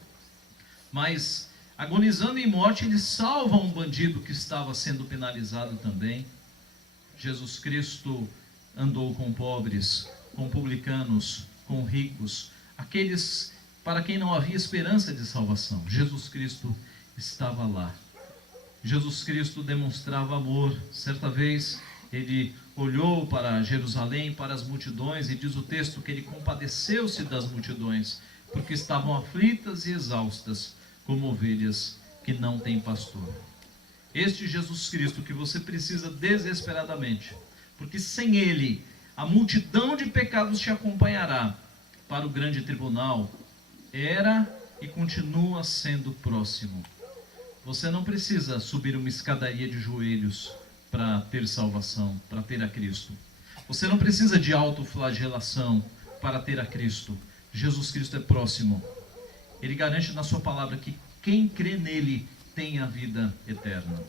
Mas, agonizando em morte, ele salva um bandido que estava sendo penalizado também. Jesus Cristo andou com pobres, com publicanos, com ricos, aqueles para quem não havia esperança de salvação. Jesus Cristo estava lá. Jesus Cristo demonstrava amor. Certa vez ele olhou para Jerusalém, para as multidões, e diz o texto que ele compadeceu-se das multidões, porque estavam aflitas e exaustas, como ovelhas que não têm pastor. Este Jesus Cristo que você precisa desesperadamente, porque sem ele a multidão de pecados te acompanhará para o grande tribunal, era e continua sendo próximo. Você não precisa subir uma escadaria de joelhos para ter salvação, para ter a Cristo. Você não precisa de autoflagelação para ter a Cristo. Jesus Cristo é próximo. Ele garante na sua palavra que quem crê nele tem a vida eterna.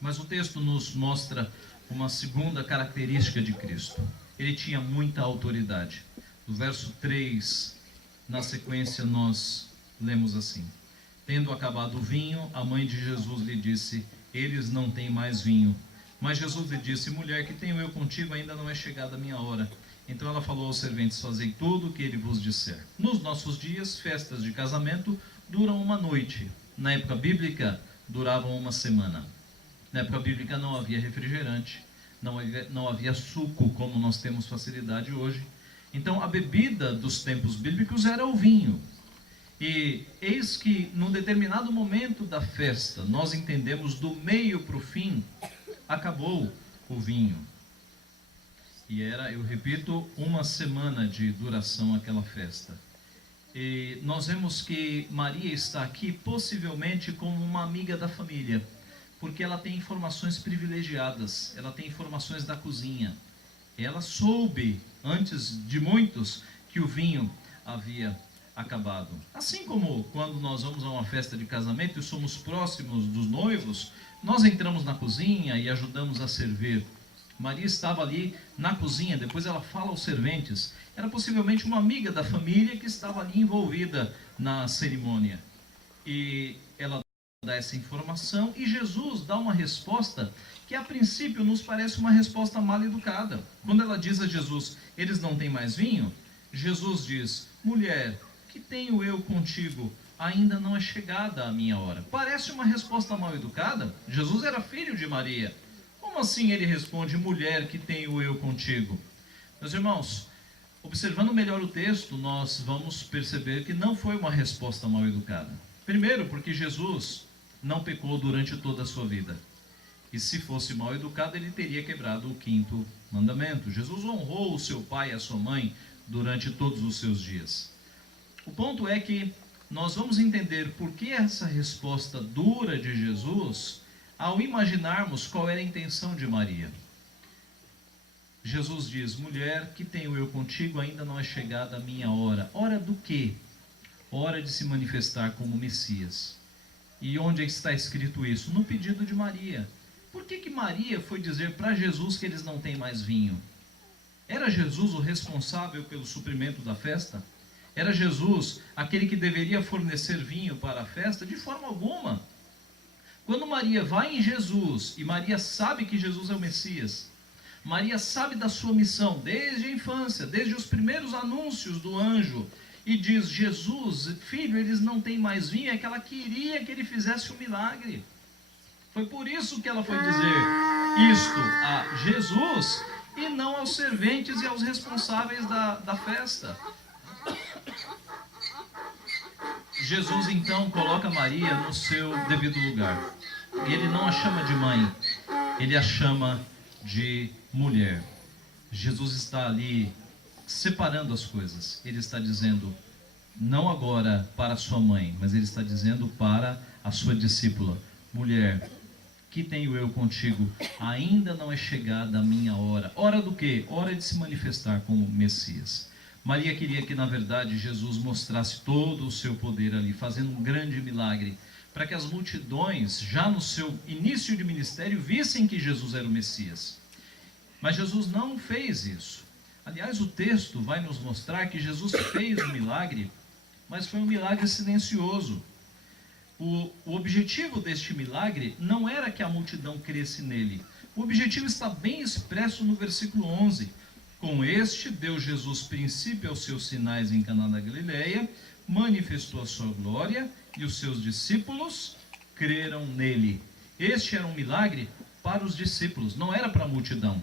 Mas o texto nos mostra uma segunda característica de Cristo. Ele tinha muita autoridade. No verso 3, na sequência, nós lemos assim: tendo acabado o vinho, a mãe de Jesus lhe disse: eles não têm mais vinho. Mas Jesus lhe disse: mulher, que tenho eu contigo? Ainda não é chegada a minha hora. Então ela falou aos serventes: fazei tudo o que ele vos disser. Nos nossos dias, festas de casamento duram uma noite. Na época bíblica, duravam uma semana. Na época bíblica não havia refrigerante, não havia suco como nós temos facilidade hoje. Então a bebida dos tempos bíblicos era o vinho. E eis que num determinado momento da festa, nós entendemos do meio para o fim, acabou o vinho. E era, eu repito, uma semana de duração aquela festa. E nós vemos que Maria está aqui possivelmente como uma amiga da família, porque ela tem informações privilegiadas, ela tem informações da cozinha. Ela soube, antes de muitos, que o vinho havia acabado. Assim como quando nós vamos a uma festa de casamento e somos próximos dos noivos, nós entramos na cozinha e ajudamos a servir. Maria estava ali na cozinha, depois ela fala aos serventes. Era possivelmente uma amiga da família que estava ali envolvida na cerimônia. E ela dá essa informação e Jesus dá uma resposta que a princípio nos parece uma resposta mal educada. Quando ela diz a Jesus, eles não têm mais vinho, Jesus diz, mulher, que tenho eu contigo? Ainda não é chegada a minha hora. Parece uma resposta mal educada. Jesus era filho de Maria. Como assim ele responde, mulher, que tenho eu contigo? Meus irmãos, observando melhor o texto, nós vamos perceber que não foi uma resposta mal educada. Primeiro, porque Jesus não pecou durante toda a sua vida. E se fosse mal educado, ele teria quebrado o 5º mandamento. Jesus honrou o seu pai e a sua mãe durante todos os seus dias. O ponto é que nós vamos entender por que essa resposta dura de Jesus ao imaginarmos qual era a intenção de Maria. Jesus diz, mulher, que tenho eu contigo, ainda não é chegada a minha hora. Hora do quê? Hora de se manifestar como Messias. E onde está escrito isso? No pedido de Maria. Por que Maria foi dizer para Jesus que eles não têm mais vinho? Era Jesus o responsável pelo suprimento da festa? Era Jesus aquele que deveria fornecer vinho para a festa? De forma alguma. Quando Maria vai em Jesus, e Maria sabe que Jesus é o Messias, Maria sabe da sua missão desde a infância, desde os primeiros anúncios do anjo, e diz, Jesus, filho, eles não têm mais vinho, é que ela queria que ele fizesse um milagre. Foi por isso que ela foi dizer isto a Jesus, e não aos serventes e aos responsáveis da festa. Jesus então coloca Maria no seu devido lugar. E ele não a chama de mãe, ele a chama de mulher. Jesus está ali separando as coisas. Ele está dizendo, não agora para sua mãe, mas ele está dizendo para a sua discípula, mulher, que tenho eu contigo? Ainda não é chegada a minha hora. Hora do quê? Hora de se manifestar como Messias. Maria queria que, na verdade, Jesus mostrasse todo o seu poder ali, fazendo um grande milagre, para que as multidões, já no seu início de ministério, vissem que Jesus era o Messias. Mas Jesus não fez isso. Aliás, o texto vai nos mostrar que Jesus fez um milagre, mas foi um milagre silencioso. O objetivo deste milagre não era que a multidão cresce nele. O objetivo está bem expresso no versículo 11. Com este, deu Jesus princípio aos seus sinais em Caná da Galileia, manifestou a sua glória, e os seus discípulos creram nele. Este era um milagre para os discípulos, não era para a multidão.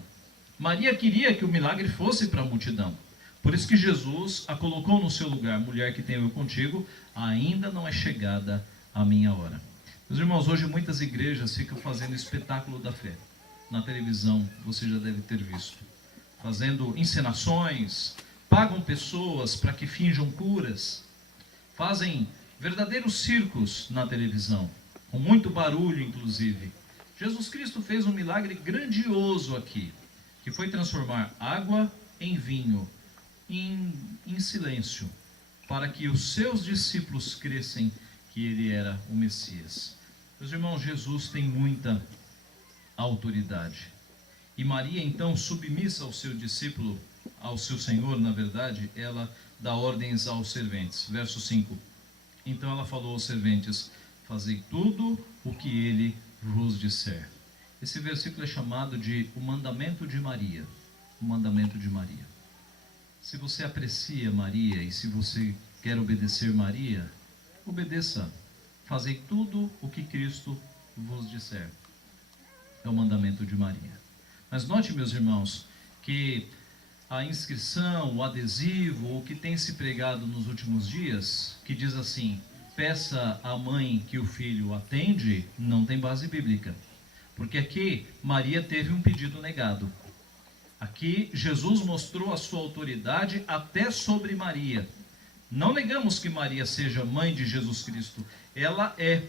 Maria queria que o milagre fosse para a multidão. Por isso que Jesus a colocou no seu lugar, mulher que tenho eu contigo, ainda não é chegada a minha hora. Meus irmãos, hoje muitas igrejas ficam fazendo espetáculo da fé. Na televisão, você já deve ter visto. Fazendo encenações, pagam pessoas para que finjam curas, fazem verdadeiros circos na televisão, com muito barulho inclusive. Jesus Cristo fez um milagre grandioso aqui, que foi transformar água em vinho, em silêncio, para que os seus discípulos crescem que ele era o Messias. Meus irmãos, Jesus tem muita autoridade. E Maria, então, submissa ao seu discípulo, ao seu Senhor, na verdade, ela dá ordens aos serventes. Verso 5. Então ela falou aos serventes, fazei tudo o que ele vos disser. Esse versículo é chamado de o mandamento de Maria. O mandamento de Maria. Se você aprecia Maria e se você quer obedecer Maria, obedeça. Fazei tudo o que Cristo vos disser. É o mandamento de Maria. Mas note, meus irmãos, que a inscrição, o adesivo, o que tem se pregado nos últimos dias, que diz assim: peça à mãe que o filho atende, não tem base bíblica. Porque aqui Maria teve um pedido negado. Aqui Jesus mostrou a sua autoridade até sobre Maria. Não negamos que Maria seja mãe de Jesus Cristo. Ela é.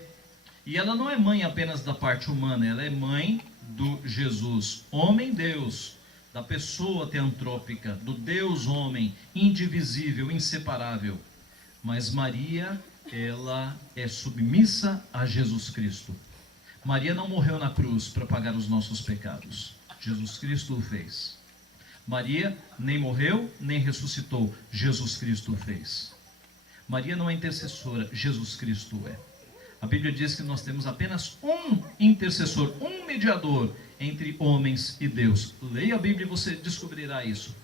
E ela não é mãe apenas da parte humana, ela é mãe do Jesus, homem-Deus, da pessoa teantrópica, do Deus-homem, indivisível, inseparável. Mas Maria, ela é submissa a Jesus Cristo. Maria não morreu na cruz para pagar os nossos pecados. Jesus Cristo o fez. Maria nem morreu, nem ressuscitou. Jesus Cristo o fez. Maria não é intercessora, Jesus Cristo é. A Bíblia diz que nós temos apenas um intercessor, um mediador entre homens e Deus. Leia a Bíblia e você descobrirá isso.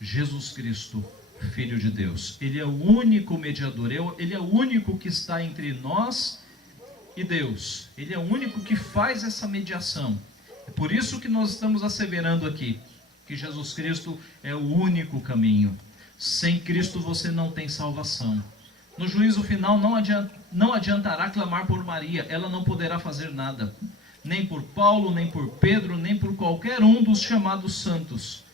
Jesus Cristo, Filho de Deus. Ele é o único mediador, ele é o único que está entre nós e Deus. Ele é o único que faz essa mediação. É por isso que nós estamos asseverando aqui que Jesus Cristo é o único caminho. Sem Cristo você não tem salvação. No juízo final não adiantará clamar por Maria, ela não poderá fazer nada. Nem por Paulo, nem por Pedro, nem por qualquer um dos chamados santos.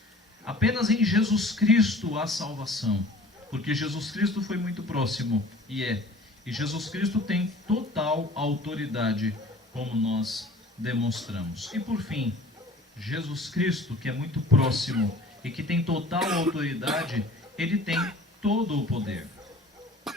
Apenas em Jesus Cristo há salvação. Porque Jesus Cristo foi muito próximo, e é. E Jesus Cristo tem total autoridade, como nós demonstramos. E por fim, Jesus Cristo, que é muito próximo e que tem total autoridade, ele tem todo o poder.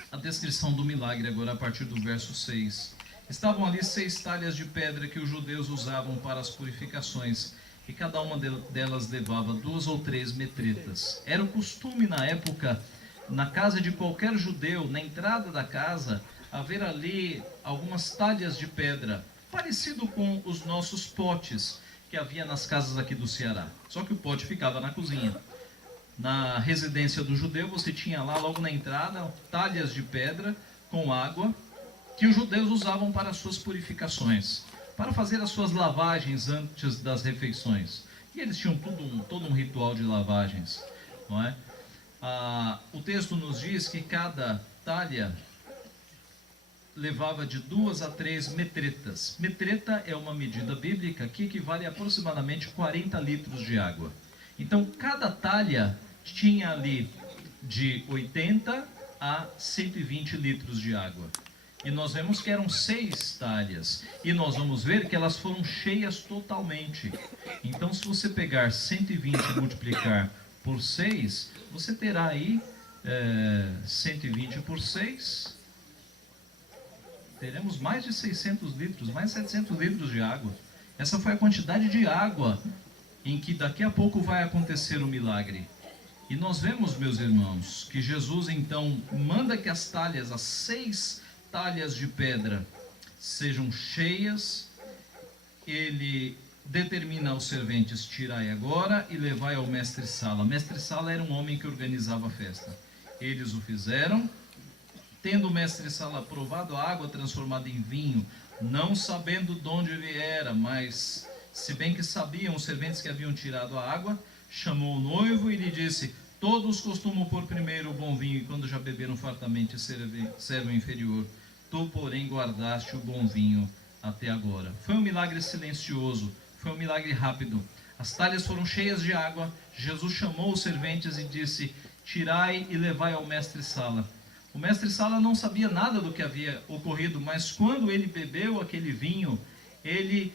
A descrição do milagre agora a partir do verso 6. Estavam ali 6 talhas de pedra que os judeus usavam para as purificações, e cada uma delas levava 2 ou 3 metretas. Era o costume na época, na casa de qualquer judeu, na entrada da casa, haver ali algumas talhas de pedra, parecido com os nossos potes que havia nas casas aqui do Ceará. Só que o pote ficava na cozinha. Na residência do judeu, você tinha lá, logo na entrada, talhas de pedra com água, que os judeus usavam para as suas purificações, para fazer as suas lavagens antes das refeições. E eles tinham todo um ritual de lavagens, não é? O texto nos diz que cada talha levava de 2 a 3 metretas. Metreta é uma medida bíblica que equivale a aproximadamente 40 litros de água. Então, cada talha tinha ali de 80 a 120 litros de água. E nós vemos que eram 6 talhas. E nós vamos ver que elas foram cheias totalmente. Então, se você pegar 120 e multiplicar por 6, você terá aí 120 por 6. Teremos mais de 600 litros, mais de 700 litros de água. Essa foi a quantidade de água em que daqui a pouco vai acontecer o milagre. E nós vemos, meus irmãos, que Jesus então manda que as talhas, as 6 talhas de pedra, sejam cheias. Ele determina aos serventes: tirai agora e levai ao mestre-sala. Mestre-sala era um homem que organizava a festa. Eles o fizeram. Tendo o mestre-sala provado a água transformada em vinho, não sabendo de onde viera, mas se bem que sabiam os serventes que haviam tirado a água, chamou o noivo e lhe disse: todos costumam pôr primeiro o bom vinho, e quando já beberam fartamente serve o inferior. Tu, porém, guardaste o bom vinho até agora. Foi um milagre silencioso, foi um milagre rápido. As talhas foram cheias de água. Jesus chamou os serventes e disse: tirai e levai ao mestre-sala. O mestre-sala não sabia nada do que havia ocorrido, mas quando ele bebeu aquele vinho, ele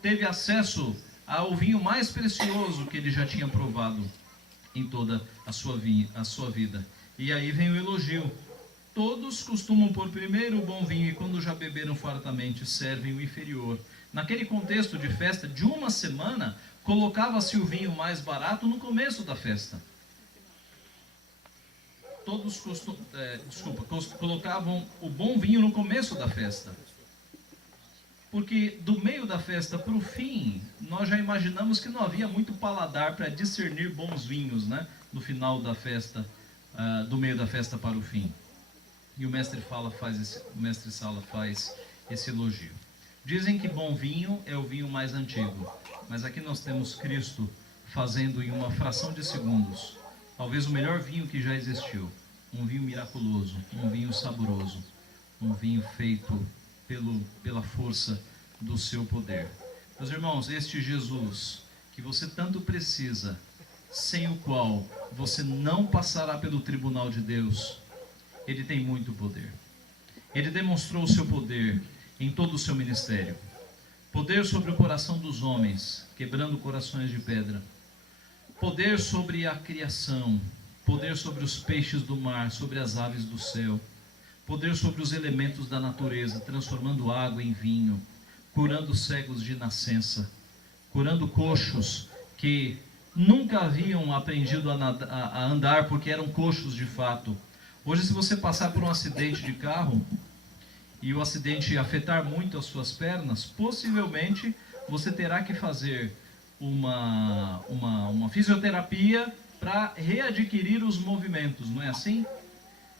teve acesso ao vinho mais precioso que ele já tinha provado em toda a sua vida. E aí vem o elogio: todos costumam pôr primeiro o bom vinho, e quando já beberam fartamente servem o inferior. Naquele contexto de festa de uma semana, colocava-se o vinho mais barato no começo da festa. Todos colocavam o bom vinho no começo da festa. Porque do meio da festa para o fim, nós já imaginamos que não havia muito paladar para discernir bons vinhos, né? No final da festa, do meio da festa para o fim. E o mestre-sala faz esse elogio. Dizem que bom vinho é o vinho mais antigo, mas aqui nós temos Cristo fazendo em uma fração de segundos, talvez o melhor vinho que já existiu. Um vinho miraculoso, um vinho saboroso, um vinho feito pela força do seu poder. Meus irmãos, este Jesus que você tanto precisa, sem o qual você não passará pelo tribunal de Deus, ele tem muito poder. Ele demonstrou o seu poder em todo o seu ministério. Poder sobre o coração dos homens, quebrando corações de pedra. Poder sobre a criação. Poder sobre os peixes do mar, sobre as aves do céu. Poder sobre os elementos da natureza, transformando água em vinho. Curando cegos de nascença. Curando coxos que nunca haviam aprendido a andar porque eram coxos de fato. Hoje, se você passar por um acidente de carro e o acidente afetar muito as suas pernas, possivelmente você terá que fazer uma fisioterapia para readquirir os movimentos, não é assim?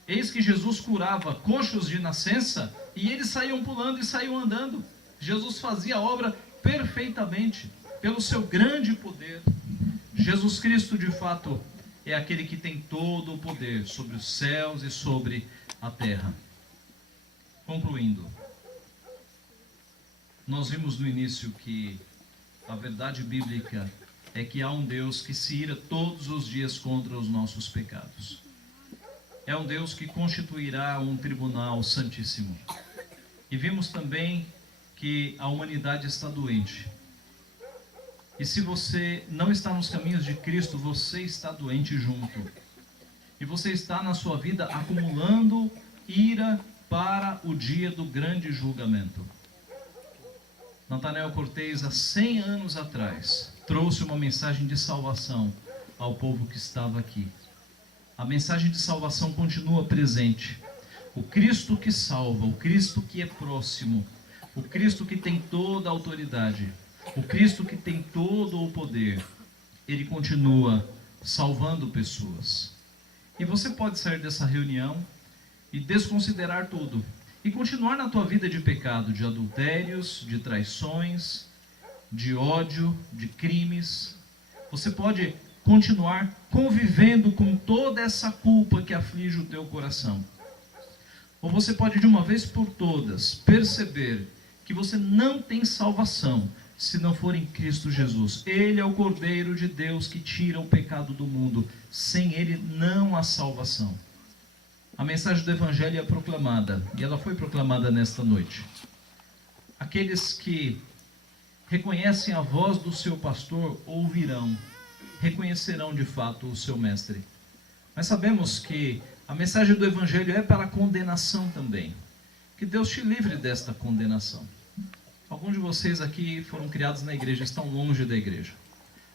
Eis que Jesus curava coxos de nascença e eles saíam pulando e saíam andando. Jesus fazia a obra perfeitamente, pelo seu grande poder. Jesus Cristo, de fato, é aquele que tem todo o poder sobre os céus e sobre a terra. Concluindo, nós vimos no início que a verdade bíblica é que há um Deus que se ira todos os dias contra os nossos pecados. É um Deus que constituirá um tribunal santíssimo. E vimos também que a humanidade está doente. E se você não está nos caminhos de Cristo, você está doente junto. E você está na sua vida acumulando ira para o dia do grande julgamento. Natanael Cortez, há 100 anos atrás, trouxe uma mensagem de salvação ao povo que estava aqui. A mensagem de salvação continua presente. O Cristo que salva, o Cristo que é próximo, o Cristo que tem toda a autoridade, o Cristo que tem todo o poder, ele continua salvando pessoas. E você pode sair dessa reunião e desconsiderar tudo, e continuar na tua vida de pecado, de adultérios, de traições, de ódio, de crimes. Você pode continuar convivendo com toda essa culpa que aflige o teu coração. Ou você pode de uma vez por todas perceber que você não tem salvação se não for em Cristo Jesus. Ele é o Cordeiro de Deus que tira o pecado do mundo. Sem Ele não há salvação. A mensagem do Evangelho é proclamada, e ela foi proclamada nesta noite. Aqueles que reconhecem a voz do seu pastor ouvirão, reconhecerão de fato o seu mestre. Mas sabemos que a mensagem do Evangelho é para a condenação também. Que Deus te livre desta condenação. Alguns de vocês aqui foram criados na igreja, estão longe da igreja.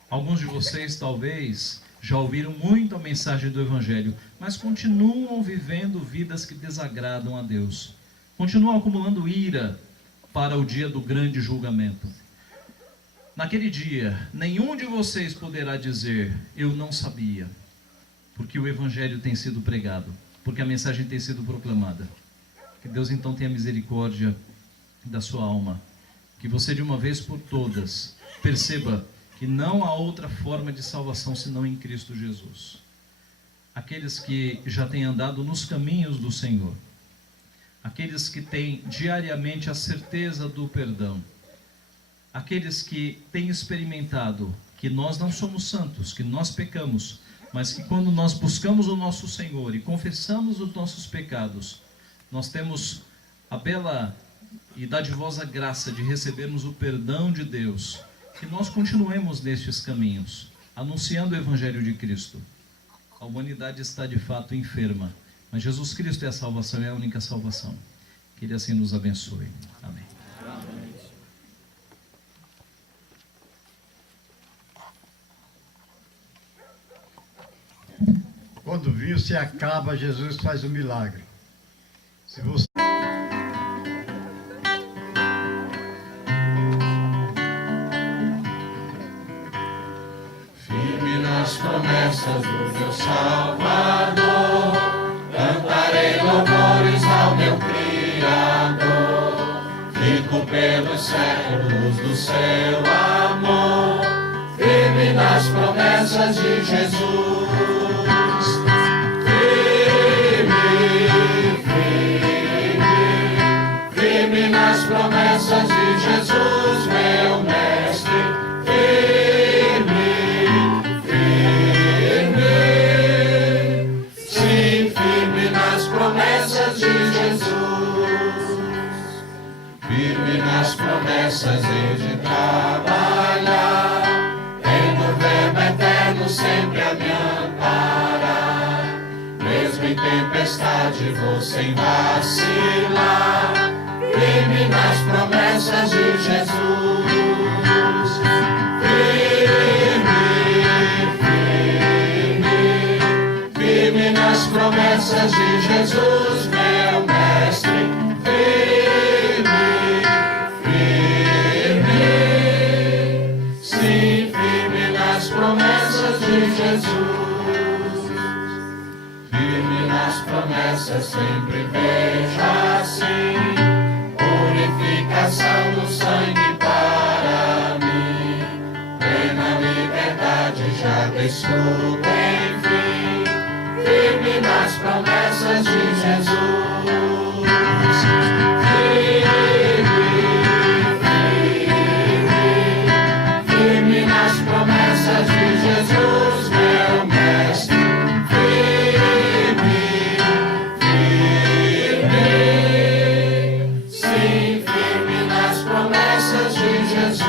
Alguns de vocês talvez já ouviram muito a mensagem do Evangelho, mas continuam vivendo vidas que desagradam a Deus. Continuam acumulando ira para o dia do grande julgamento. Naquele dia, nenhum de vocês poderá dizer, eu não sabia, porque o Evangelho tem sido pregado, porque a mensagem tem sido proclamada. Que Deus então tenha misericórdia da sua alma. Que você de uma vez por todas perceba que não há outra forma de salvação senão em Cristo Jesus. Aqueles que já têm andado nos caminhos do Senhor, aqueles que têm diariamente a certeza do perdão, aqueles que têm experimentado que nós não somos santos, que nós pecamos, mas que quando nós buscamos o nosso Senhor e confessamos os nossos pecados, nós temos a bela e dadivosa graça de recebermos o perdão de Deus. Que nós continuemos nestes caminhos, anunciando o Evangelho de Cristo. A humanidade está de fato enferma, mas Jesus Cristo é a salvação, é a única salvação. Que Ele assim nos abençoe. Amém. Quando o vinho se acaba, Jesus faz um milagre. Se você... Nas promessas do meu Salvador, cantarei louvores ao meu Criador. Fico pelo pelos séculos do seu amor, firme nas promessas de Jesus. Firme nas promessas de Jesus, meu mestre. Sim, firme nas promessas de Jesus. Firme nas promessas de trabalhar, tendo o verbo eterno sempre a me amparar. Mesmo em tempestade vou sem vacilar, firme nas promessas de Jesus. Firme nas promessas de Jesus, meu mestre. Sim, firme nas promessas de Jesus. Firme nas promessas, sempre veja assim, purificação do sangue para mim. Plena liberdade já desfruto, enfim, firme nas promessas de Jesus. Firme nas promessas de Jesus, meu mestre. Sim, firme nas promessas de Jesus.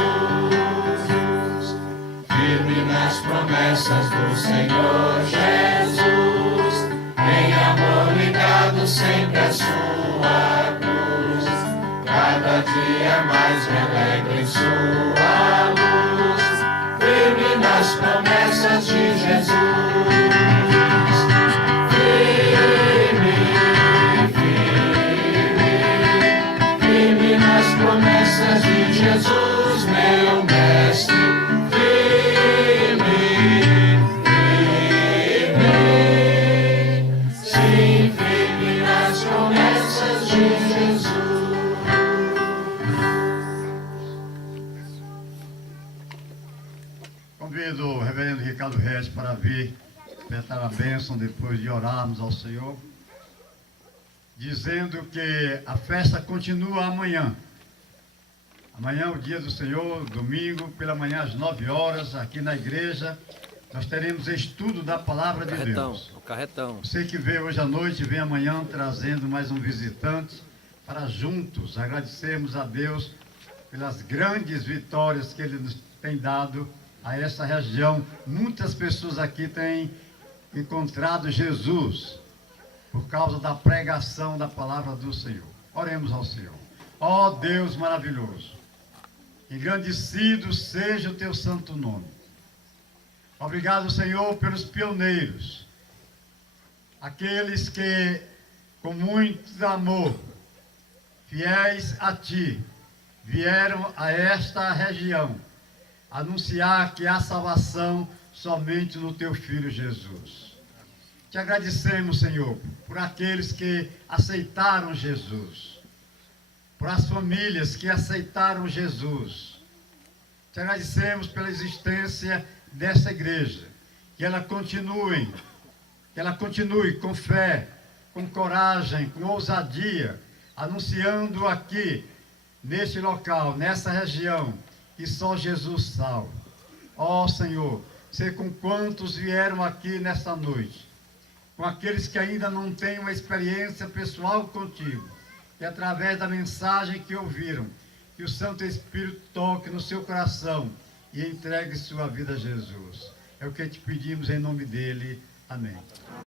Firme nas promessas do Senhor Jesus. Em amor ligado sempre à sua cruz. Cada dia mais me alegro em sua luz. Firme nas promessas de Jesus. Firme nas promessas de Jesus, meu mestre. Sim, firme nas promessas de Jesus. Convido o reverendo Ricardo Reis para vir prestar a bênção depois de orarmos ao Senhor, dizendo que a festa continua amanhã. Amanhã é o dia do Senhor, domingo, pela manhã às 9 horas, aqui na igreja, nós teremos estudo da palavra de Deus. O carretão. Você que veio hoje à noite, vem amanhã trazendo mais um visitante para juntos agradecermos a Deus pelas grandes vitórias que Ele nos tem dado a essa região. Muitas pessoas aqui têm encontrado Jesus por causa da pregação da palavra do Senhor. Oremos ao Senhor. Ó Deus maravilhoso, engrandecido seja o teu santo nome. Obrigado, Senhor, pelos pioneiros, aqueles que, com muito amor, fiéis a Ti, vieram a esta região anunciar que há salvação somente no Teu Filho Jesus. Te agradecemos, Senhor, por aqueles que aceitaram Jesus, por as famílias que aceitaram Jesus. Te agradecemos pela existência dessa igreja, que ela continue com fé, com coragem, com ousadia, anunciando aqui, neste local, nessa região, que só Jesus salva. Ó Senhor, sei com quantos vieram aqui nesta noite, com aqueles que ainda não têm uma experiência pessoal contigo, e através da mensagem que ouviram, que o Santo Espírito toque no seu coração e entregue sua vida a Jesus. É o que te pedimos em nome dele. Amém.